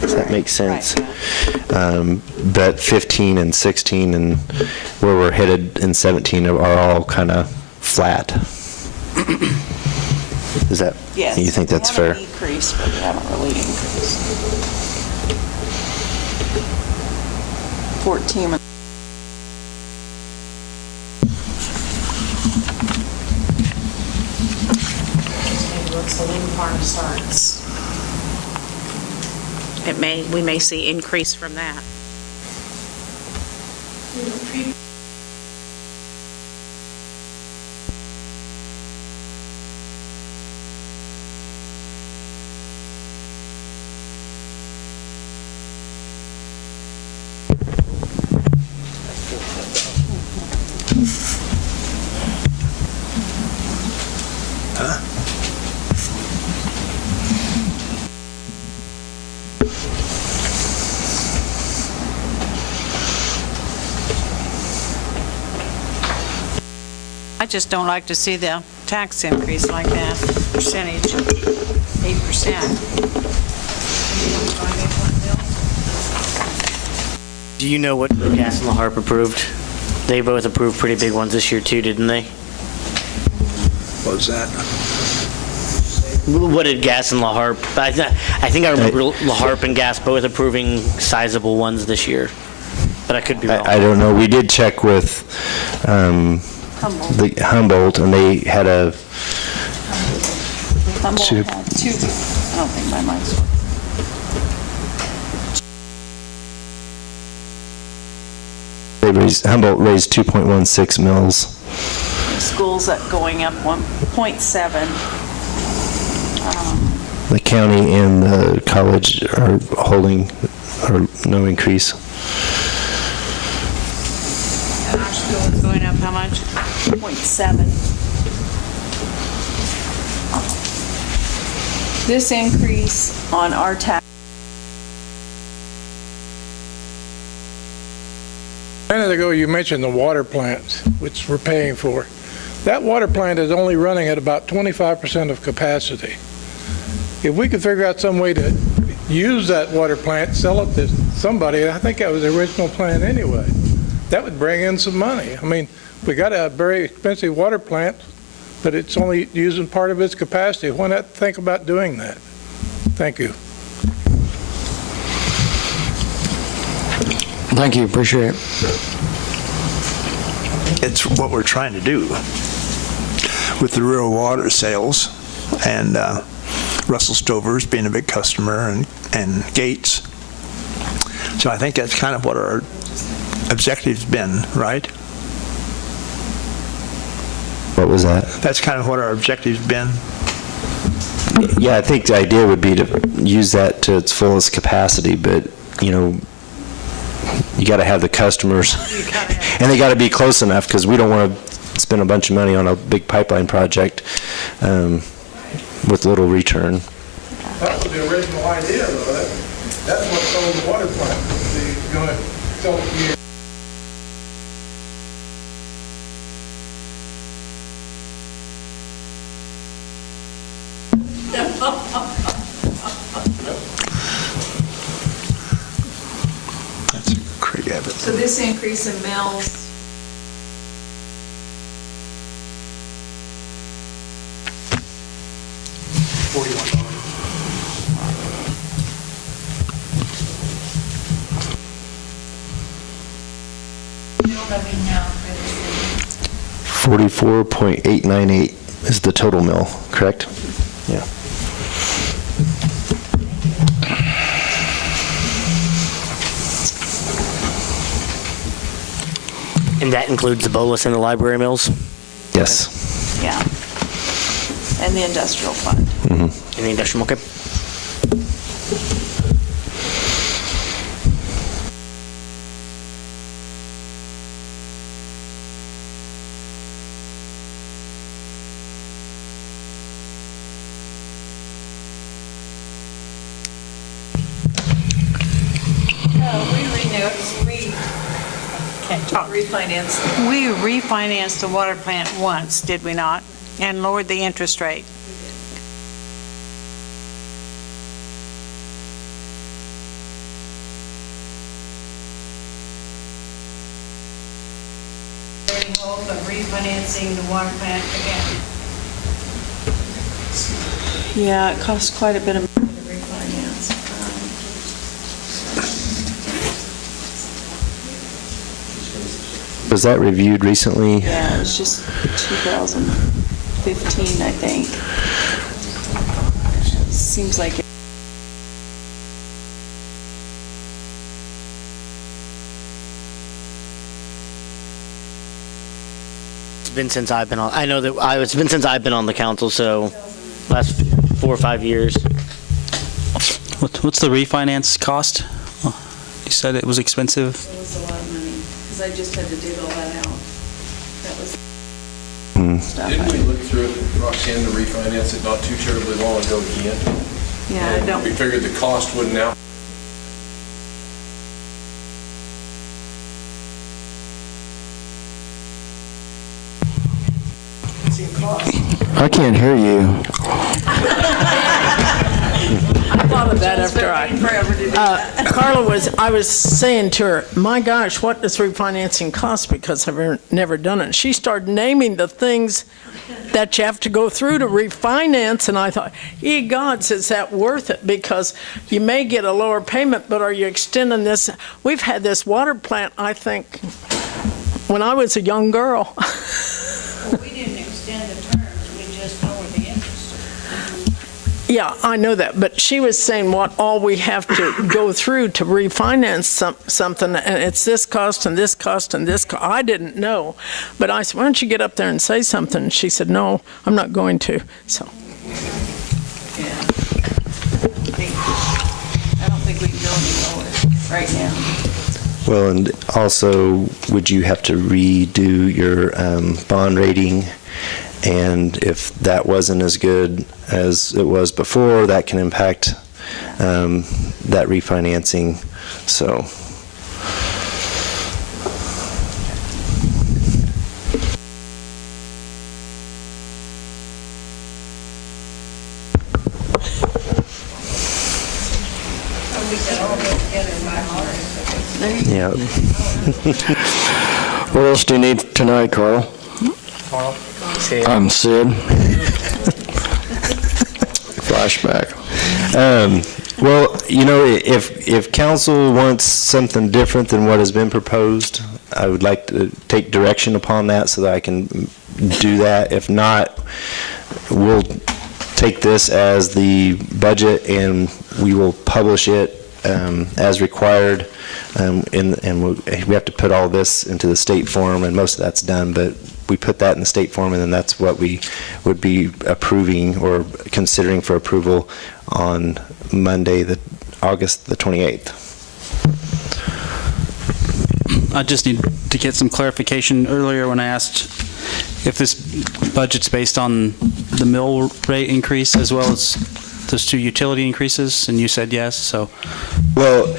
Does that make sense? Right, But 15 and 16 and where we're headed in 17 are all kind of flat. Is that, Yes. you think that's fair? We haven't decreased, but we haven't really increased. 14. Once the wind farm starts. We may see increase from that. I just don't like to see the tax increase like that, percentage, 8%. Do you know what Gas and La Harpe approved? They both approved pretty big ones this year too, didn't they? What was that? What did Gas and La Harpe? I think I remember La Harpe and Gas both approving sizable ones this year, but I could be wrong. I don't know. We did check with the Humboldt, and they had a Humboldt had two. I don't think my mind's. Humboldt raised 2.16 mils. Schools that going up 1.7. The county and the college are holding, or no increase. And our school is going up how much? 0.7. This increase on our tax. A minute ago, you mentioned the water plant, which we're paying for. That water plant is only running at about 25% of capacity. If we could figure out some way to use that water plant, sell it to somebody, I think that was the original plan anyway, that would bring in some money. I mean, we got a very expensive water plant, but it's only using part of its capacity. Why not think about doing that? Thank you. Thank you, appreciate it. It's what we're trying to do with the rural water sales, and Russell Stover's being a big customer, and Gates. So I think that's kind of what our objective's been, right? What was that? That's kind of what our objective's been. Yeah, I think the idea would be to use that to its fullest capacity, but, you know, you got to have the customers, and they got to be close enough, because we don't want to spent a bunch of money on a big pipeline project with little return. That was the original idea, though. That's what sold the water plant. You're going to sell it to you. That's a Craig Abbott. So this increase in mills, $44.898 is the total mill, correct? Yeah. And that includes the bolus and the library mills? Yes. yeah, and the industrial fund. And the industrial, okay. We refinanced the water plant once, did we not? And lowered the interest rate. Hope of refinancing the water plant again. Yeah, it costs quite a bit of money to refinance. Was that reviewed recently? Yeah, it was just 2015, I think. Seems like it. It's been since I've been on, I know that, it's been since I've been on the council, so last 4 or 5 years. What's the refinance cost? You said it was expensive. It was a lot of money, because I just had to dig all that out. That was stuff. Didn't we look through it, Roxanne, to refinance it not too terribly long ago again? Yeah, I don't. We figured the cost wouldn't out. I can't hear you. I thought of that after I was saying to her, my gosh, what does refinancing cost? Because I've never done it. She started naming the things that you have to go through to refinance, and I thought, ye gods, is that worth it? Because you may get a lower payment, but are you extending this? We've had this water plant, I think, when I was a young girl. Well, we didn't extend the terms, we just lowered the interest. Yeah, I know that, but she was saying what all we have to go through to refinance something, and it's this cost and this cost and this cost. I didn't know, but I said, why don't you get up there and say something? And she said, no, I'm not going to, so. Yeah. I don't think we can go any lower right now. Well, and also, would you have to redo your bond rating? And if that wasn't as good as it was before, that can impact that refinancing. So. Yeah. What else do you need tonight, Carl? Carl? I'm Sid. Flashback. Well, you know, if council wants something different than what has been proposed, I would like to take direction upon that so that I can do that. If not, we'll take this as the budget and we will publish it as required. And we have to put all this into the state form, and most of that's done, but we put that in the state form, and then that's what we would be approving or considering for approval on Monday, August the 28th. I just need to get some clarification. Earlier when I asked if this budget's based on the mill rate increase as well as those two utility increases, and you said yes, so. Well,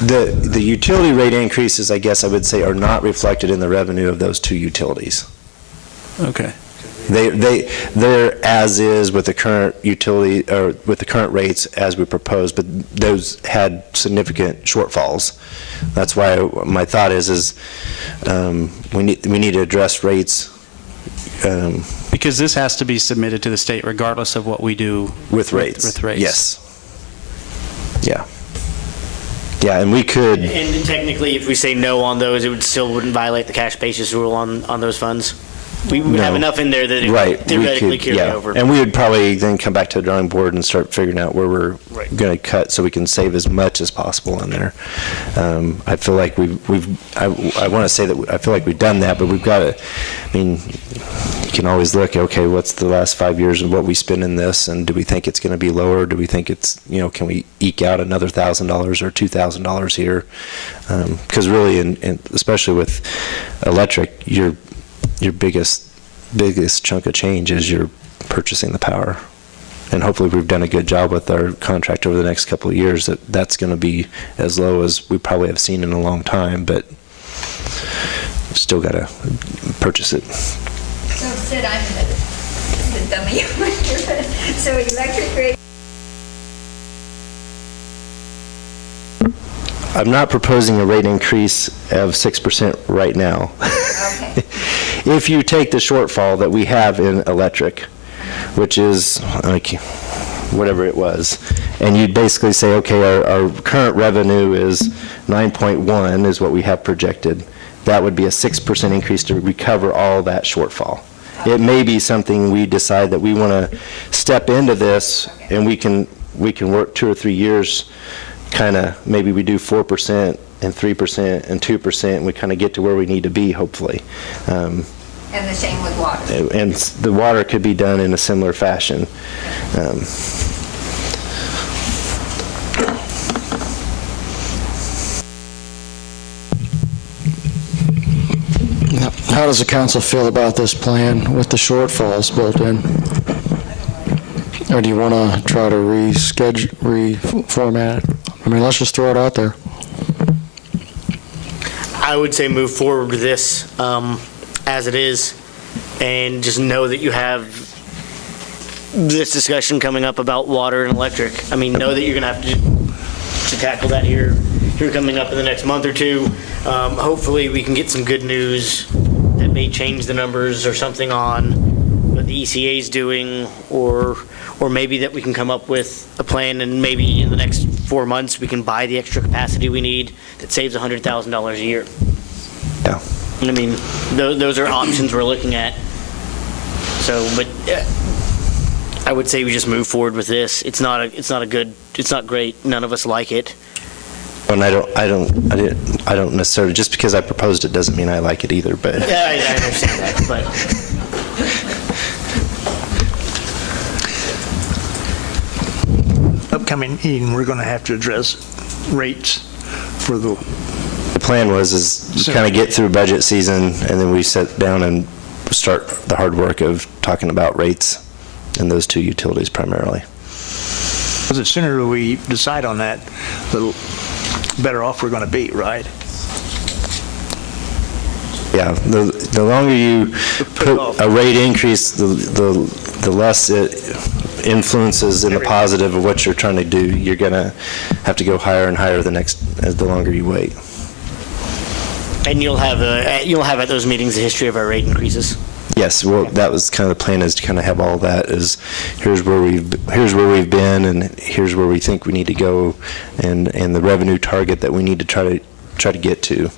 the utility rate increases, I guess I would say, are not reflected in the revenue of those two utilities. Okay. They're as is with the current utility, or with the current rates as we proposed, but those had significant shortfalls. That's why my thought is we need to address rates. Because this has to be submitted to the state regardless of what we do with rates. With rates. Yes. Yeah. Yeah, and we could. And technically, if we say no on those, it wouldn't violate the cash basis rule on those funds. We would have enough in there that it would theoretically carry over. And we would probably then come back to the drawing board and start figuring out where we're going to cut so we can save as much as possible in there. I feel like I want to say that I feel like we've done that, but we've got to, I mean, you can always look, okay, what's the last 5 years of what we spend in this, and do we think it's going to be lower? Do we think it's, can we eke out another $1,000 or $2,000 here? Because really, and especially with electric, your biggest chunk of change is you're purchasing the power. And hopefully we've done a good job with our contract over the next couple of years that's going to be as low as we probably have seen in a long time, but still got to purchase it. So Sid, I'm the dummy. So electric rate. I'm not proposing a rate increase of 6% right now. Okay. If you take the shortfall that we have in electric, which is like whatever it was, and you'd basically say, okay, our current revenue is 9.1 is what we have projected. That would be a 6% increase to recover all that shortfall. It may be something we decide that we want to step into this, and we can work 2 or 3 years, kind of maybe we do 4% and 3% and 2%, and we kind of get to where we need to be, hopefully. And the same with water. And the water could be done in a similar fashion. How does the council feel about this plan with the shortfalls built in? Or do you want to try to reformat it? I mean, let's just throw it out there. I would say move forward with this as it is, and just know that you have this discussion coming up about water and electric. I mean, know that you're going to have to tackle that here coming up in the next month or two. Hopefully, we can get some good news that may change the numbers or something on what the ECA is doing, or maybe that we can come up with a plan, and maybe in the next 4 months we can buy the extra capacity we need that saves $100,000 a year. Yeah. I mean, those are options we're looking at. So, but I would say we just move forward with this. It's not great. None of us like it. And I don't necessarily, just because I proposed it doesn't mean I like it either, but. Yeah, I understand that, but. Upcoming meeting, we're going to have to address rates for the. The plan was kind of get through budget season, and then we sit down and start the hard work of talking about rates in those two utilities primarily. Because the sooner we decide on that, the better off we're going to be, right? Yeah, the longer you put a rate increase, the less it influences in the positive of what you're trying to do. You're going to have to go higher and higher the longer you wait. And you'll have at those meetings a history of our rate increases. Yes, well, that was kind of the plan, is to kind of have all that, is here's where we've been, and here's where we think we need to go, and the revenue target that we need to try to get to.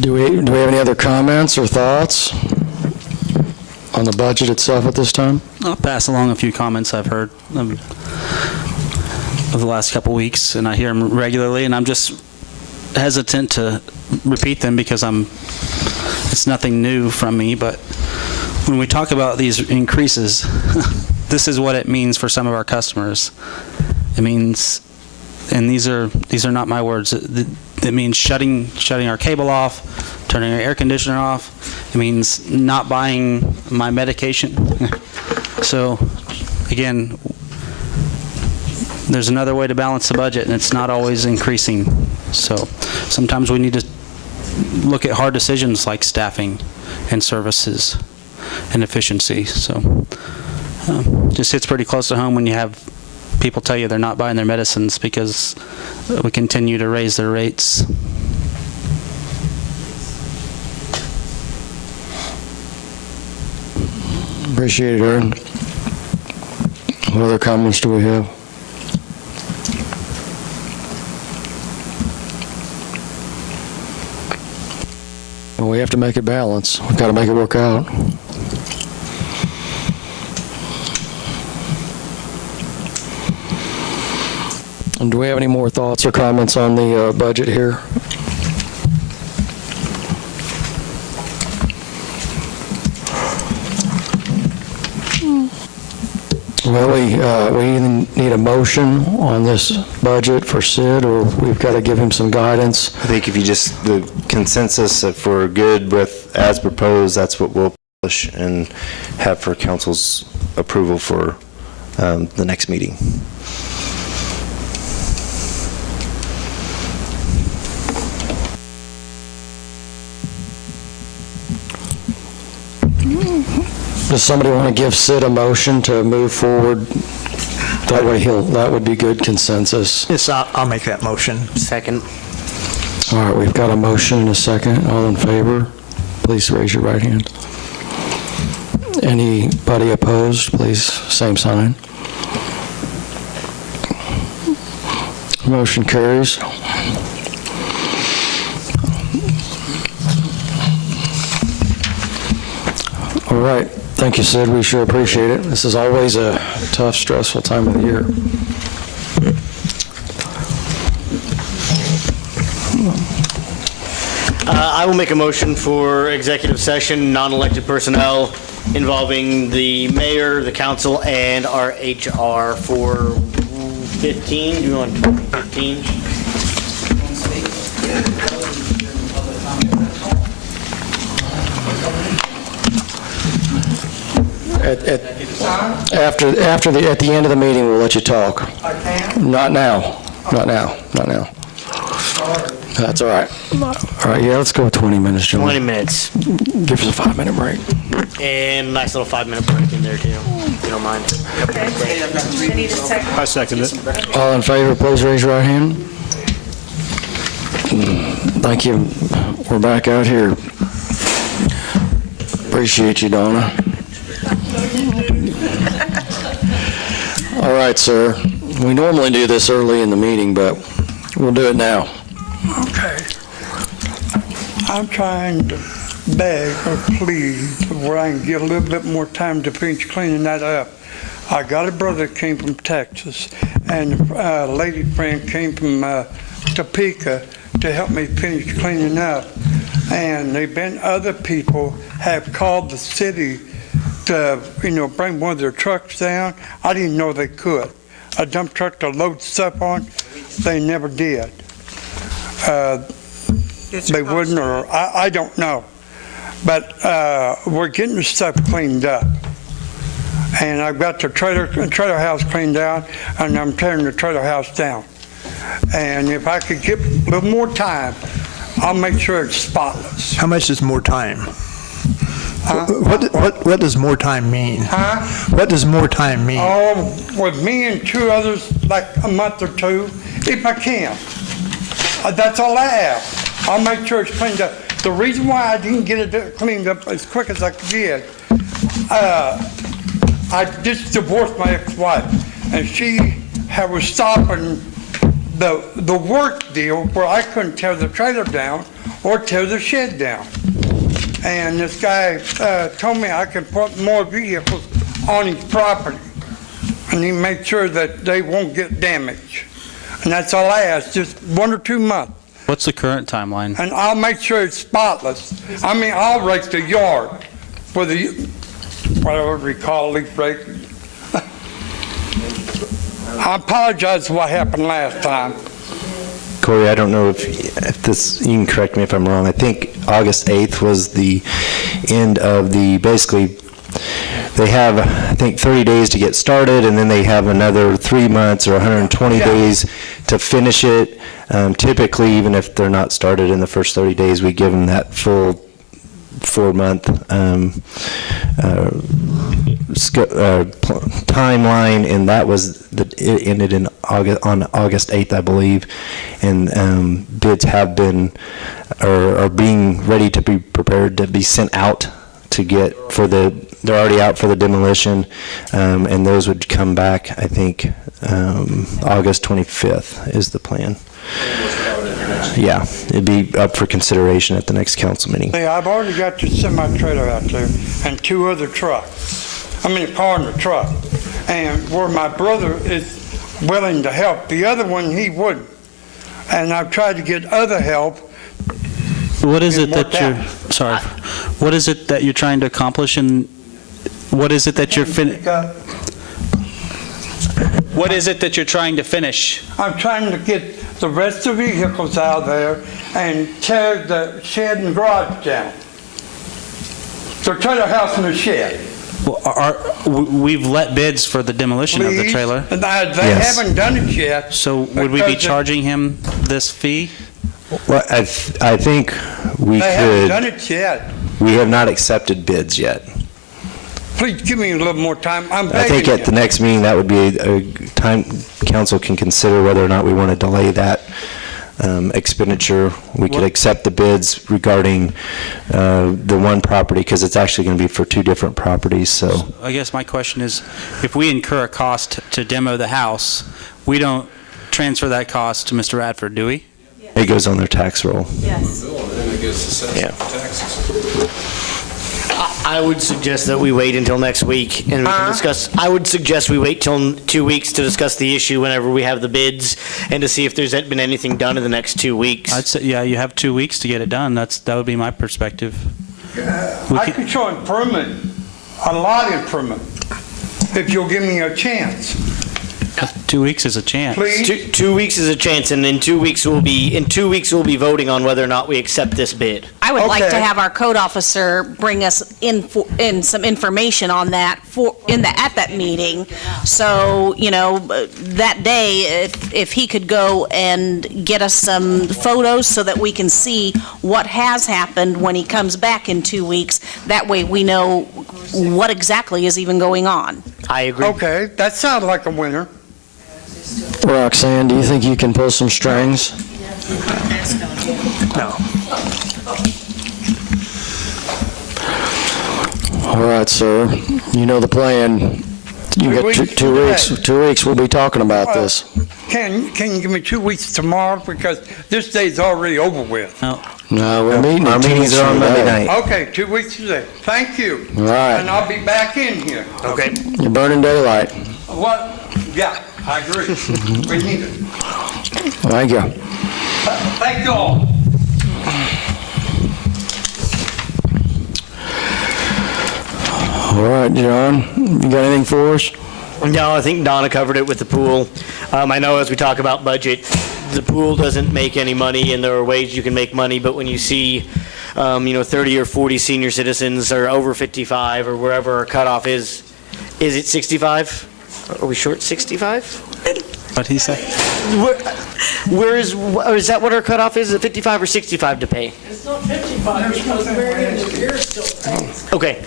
Do we have any other comments or thoughts on the budget itself at this time? I'll pass along a few comments I've heard of the last couple weeks, and I hear them regularly, and I'm just hesitant to repeat them because it's nothing new from me. But when we talk about these increases, this is what it means for some of our customers. It means, and these are not my words, It means shutting our cable off, turning our air conditioner off. It means not buying my medication. So, again, there's another way to balance the budget, and it's not always increasing. So sometimes we need to look at hard decisions like staffing and services and efficiency. So just hits pretty close to home when you have people tell you they're not buying their medicines because we continue to raise their rates. Appreciate it, Aaron. What other comments do we have? Well, we have to make it balance. We've got to make it work out. And do we have any more thoughts or comments on the budget here? Well, we either need a motion on this budget for Sid, or we've got to give him some guidance. I think if you just, the consensus, if we're good with as proposed, that's what we'll publish and have for council's approval for the next meeting. Does somebody want to give Sid a motion to move forward? That way that would be good consensus. Yes, I'll make that motion. Second. All right, we've got a motion and a second. All in favor, please raise your right hand. Anybody opposed, please, same sign. Motion carries. All right. Thank you, Sid. We sure appreciate it. This is always a tough, stressful time of the year. I will make a motion for executive session, non-elected personnel involving the mayor, the council, and our HR for 15. Do you want 15? At the end of the meeting, we'll let you talk. I can? Not now. Not now. Not now. That's all right. All right, yeah, let's go with 20 minutes, John. 20 minutes. Give us a 5-minute break. And a nice little 5-minute break in there, too, if you don't mind. I need a second. I second it. All in favor, please raise your right hand. Thank you. We're back out here. Appreciate you, Donna. All right, sir. We normally do this early in the meeting, but we'll do it now. Okay. I'm trying to beg or plead where I can get a little bit more time to finish cleaning that up. I got a brother that came from Texas, and a lady friend came from Topeka to help me finish cleaning up. And there've been other people have called the city to, bring one of their trucks down. I didn't know they could. A dump truck to load stuff on, they never did. They wouldn't, or I don't know. But we're getting the stuff cleaned up. And I've got the trailer house cleaned out, and I'm tearing the trailer house down. And if I could get a little more time, I'll make sure it's spotless. How much is more time? Huh? What does more time mean? Huh? What does more time mean? Oh, with me and two others, like a month or two, if I can. That's all I ask. I'll make sure it's cleaned up. The reason why I didn't get it cleaned up as quick as I did, I just divorced my ex-wife, and she was stopping the work deal where I couldn't tear the trailer down or tear the shed down. And this guy told me I could put more vehicles on his property, and he made sure that they won't get damaged. And that's all I ask, just 1 or 2 months. What's the current timeline? And I'll make sure it's spotless. I mean, I'll rake the yard for the, whatever we call leaf rake. I apologize for what happened last time. Corey, I don't know if this, you can correct me if I'm wrong, I think August 8th was the end of basically, they have, I think, 30 days to get started, and then they have another 3 months or 120 days to finish it. Typically, even if they're not started in the first 30 days, we give them that full 4-month timeline, and that was it ended on August 8th, I believe. And bids have been or are being ready to be prepared to be sent out to get they're already out for the demolition, and those would come back, I think, August 25th is the plan. Yeah, it'd be up for consideration at the next council meeting. Hey, I've already got the semi-trailer out there and 2 other trucks. I mean, a car and a truck. And where my brother is willing to help, the other one, he wouldn't. And I've tried to get other help. What is it that what is it that you're trying to accomplish, and what is it that you're what is it that you're trying to finish? I'm trying to get the rest of the vehicles out there and tear the shed and garage down. So trailer house and a shed. Well, we've let bids for the demolition of the trailer. They haven't done it yet. So would we be charging him this fee? Well, I think we They haven't done it yet. We have not accepted bids yet. Please give me a little more time. I'm I think begging at the next meeting, that would be a time council can consider whether or not we want to delay that expenditure. We could accept the bids regarding the one property, because it's actually going to be for 2 different properties, so. I guess my question is, if we incur a cost to demo the house, we don't transfer that cost to Mr. Radford, do we? It goes on their tax roll. Yes. I would suggest that we wait until next week and we can discuss. I would suggest we wait till 2 weeks to discuss the issue whenever we have the bids and to see if there's been anything done in the next 2 weeks. I'd say, yeah, you have 2 weeks to get it done. That would be my perspective. I could show improvement, a lot of improvement, if you'll give me a chance. 2 weeks is a chance. Please? 2 weeks is a chance, and in 2 weeks we'll be voting on whether or not we accept this bid. I would like to have our code officer bring us in some information on that at that meeting. So, that day, if he could go and get us some photos so that we can see what has happened when he comes back in 2 weeks, that way we know what exactly is even going on. I agree. Okay, that sounds like a winner. Roxanne, do you think you can pull some strings? No. All right, sir. You know the plan. You got 2 weeks. 2 weeks we'll be talking about this. Can you give me 2 weeks tomorrow, because this day's already over with? No. No, we're meeting. Our meetings are on Monday night. Okay, 2 weeks today. Thank you. All right. And I'll be back in here. Okay. You're burning daylight. What? Yeah, I agree. We need it. Thank you. Thank you all. All right, John, you got anything for us? No, I think Donna covered it with the pool. I know as we talk about budget, the pool doesn't make any money, and there are ways you can make money, but when you see 30 or 40 senior citizens are over 55 or wherever our cutoff is it 65? Are we short 65? What'd he say? Is that what our cutoff is? Is it 55 or 65 to pay? It's not 55 because Marion Revere still pays. Okay.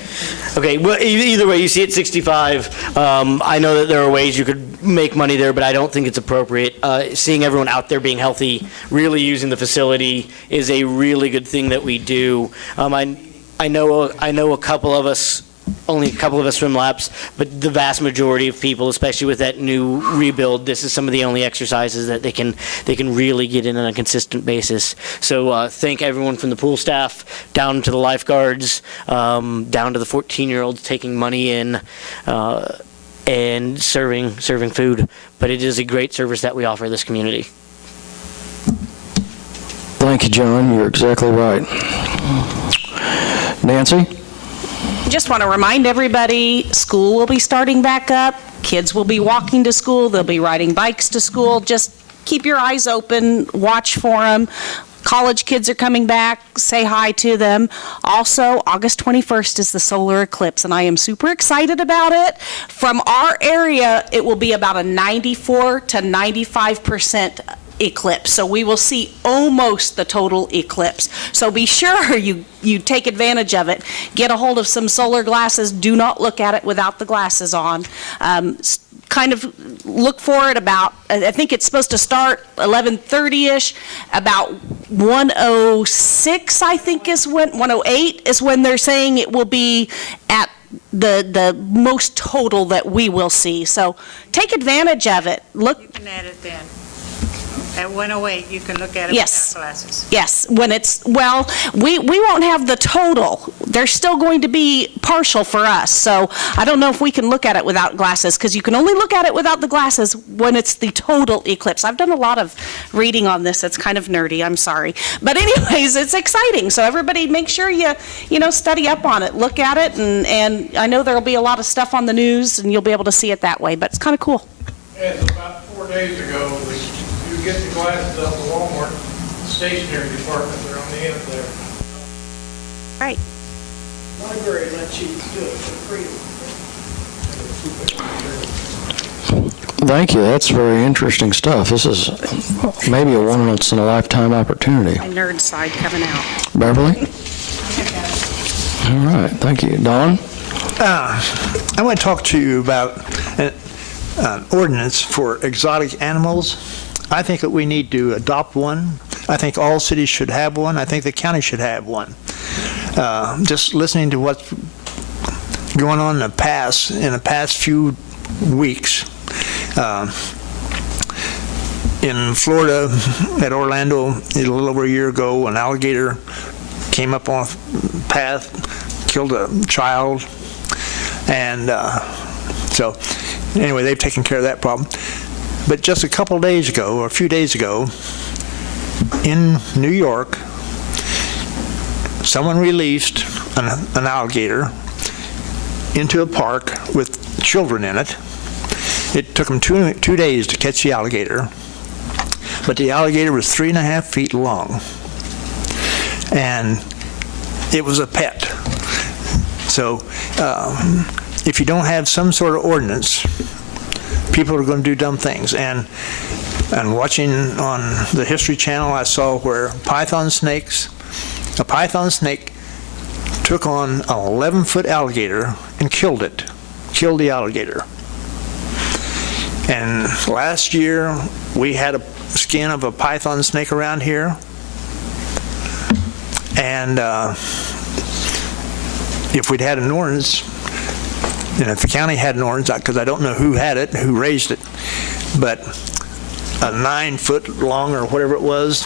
Well, either way, you see it 65. I know that there are ways you could make money there, but I don't think it's appropriate. Seeing everyone out there being healthy, really using the facility is a really good thing that we do. I know a couple of us. Only a couple of us swim laps, but the vast majority of people, especially with that new rebuild, this is some of the only exercises that they can really get in on a consistent basis. So thank everyone from the pool staff down to the lifeguards, down to the 14-year-olds taking money in and serving food. But it is a great service that we offer this community. Thank you, John. You're exactly right. Nancy? Just want to remind everybody, school will be starting back up. Kids will be walking to school. They'll be riding bikes to school. Just keep your eyes open, watch for them. College kids are coming back, say hi to them. Also, August 21st is the solar eclipse, and I am super excited about it. From our area, it will be about a 94 to 95% eclipse. So we will see almost the total eclipse. So be sure you take advantage of it. Get a hold of some solar glasses. Do not look at it without the glasses on. Kind of look for it about, I think it's supposed to start 11:30-ish, about 106, I think is when, 108 is when they're saying it will be at the most total that we will see. So take advantage of it. Look. You can add it then. At 108, you can look at it Yes. without glasses. Yes, when it's, well, we won't have the total. They're still going to be partial for us. So I don't know if we can look at it without glasses, because you can only look at it without the glasses when it's the total eclipse. I've done a lot of reading on this. It's kind of nerdy, I'm sorry. But anyways, it's exciting. So everybody make sure you study up on it, look at it, and I know there'll be a lot of stuff on the news, and you'll be able to see it that way, but it's kind of cool. Yes, about 4 days ago, you get the glasses out of the Walmart stationery department, they're on the end there. Right. Library lets you do it for free. Thank you. That's very interesting stuff. This is maybe a once-in-a-lifetime opportunity. My nerd side coming out. Beverly? All right. Thank you. Don? I want to talk to you about an ordinance for exotic animals. I think that we need to adopt one. I think all cities should have one. I think the county should have one. Just listening to what's going on in the past few weeks, in Florida, at Orlando, a little over a year ago, an alligator came up on a path, killed a child, and so anyway, they've taken care of that problem. But just a couple days ago, or a few days ago, in New York, someone released an alligator into a park with children in it. It took them two days to catch the alligator, but the alligator was 3.5 feet long, and it was a pet. So if you don't have some sort of ordinance, people are going to do dumb things. And watching on the History Channel, I saw where a python snake took on an 11-foot alligator and killed the alligator. And last year, we had a skin of a python snake around here. And if we'd had an ordinance, and if the county had an ordinance, because I don't know who had it, who raised it, but a 9-foot long or whatever it was,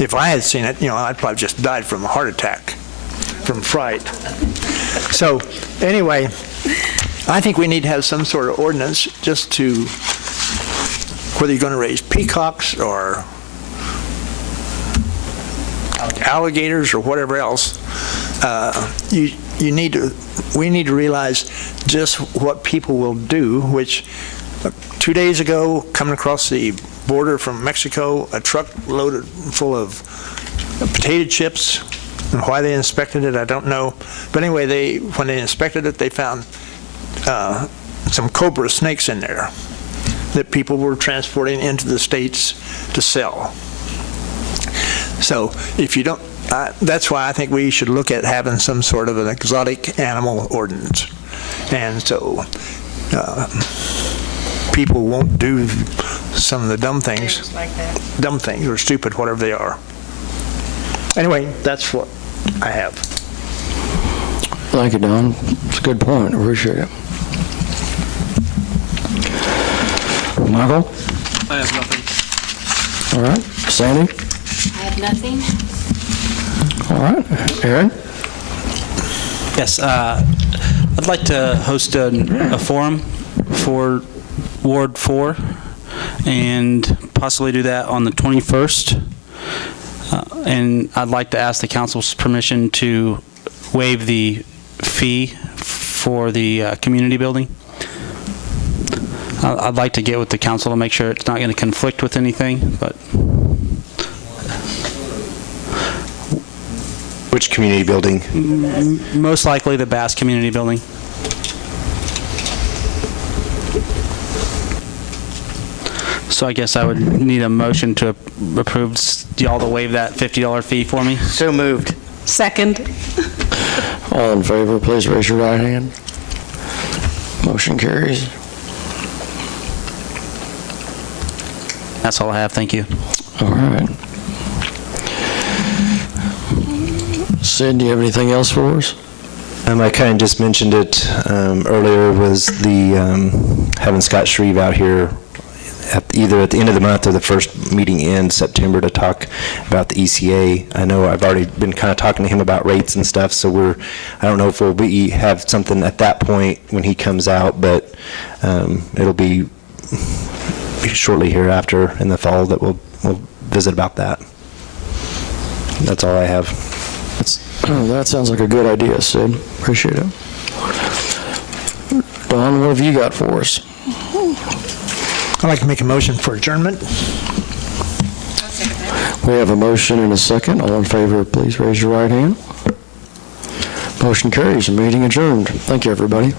if I had seen it, I'd probably just died from a heart attack, from fright. So anyway, I think we need to have some sort of ordinance just to, whether you're going to raise peacocks or alligators or whatever else, we need to realize just what people will do, which 2 days ago, coming across the border from Mexico, a truck loaded full of potato chips, and why they inspected it, I don't know. But anyway, when they inspected it, they found some cobra snakes in there that people were transporting into the States to sell. So if you don't, that's why I think we should look at having some sort of an exotic animal ordinance. And so people won't do some of the dumb things or stupid, whatever they are. Anyway, that's what I have. Thank you, Don. It's a good point. Appreciate it. Michael? I have nothing. All right. Sandy? I have nothing. All right. Aaron? Yes, I'd like to host a forum for Ward 4 and possibly do that on the 21st. And I'd like to ask the council's permission to waive the fee for the community building. I'd like to get with the council to make sure it's not going to conflict with anything, but Which community building? most likely the Bass Community Building. So I guess I would need a motion to approve y'all to waive that $50 fee for me. So moved. Second. All in favor, please raise your right hand. Motion carries. That's all I have. Thank you. All right. Sid, do you have anything else for us? I kind of just mentioned it earlier, was the having Scott Shreve out here either at the end of the month or the first meeting in September to talk about the ECA. I know I've already been kind of talking to him about rates and stuff, so I don't know if we'll have something at that point when he comes out, but it'll be shortly hereafter in the fall that we'll visit about that. That's all I have. That sounds like a good idea, Sid. Appreciate it. Don, what have you got for us? I'd like to make a motion for adjournment. We have a motion and a second. All in favor, please raise your right hand. Motion carries. Meeting adjourned. Thank you, everybody.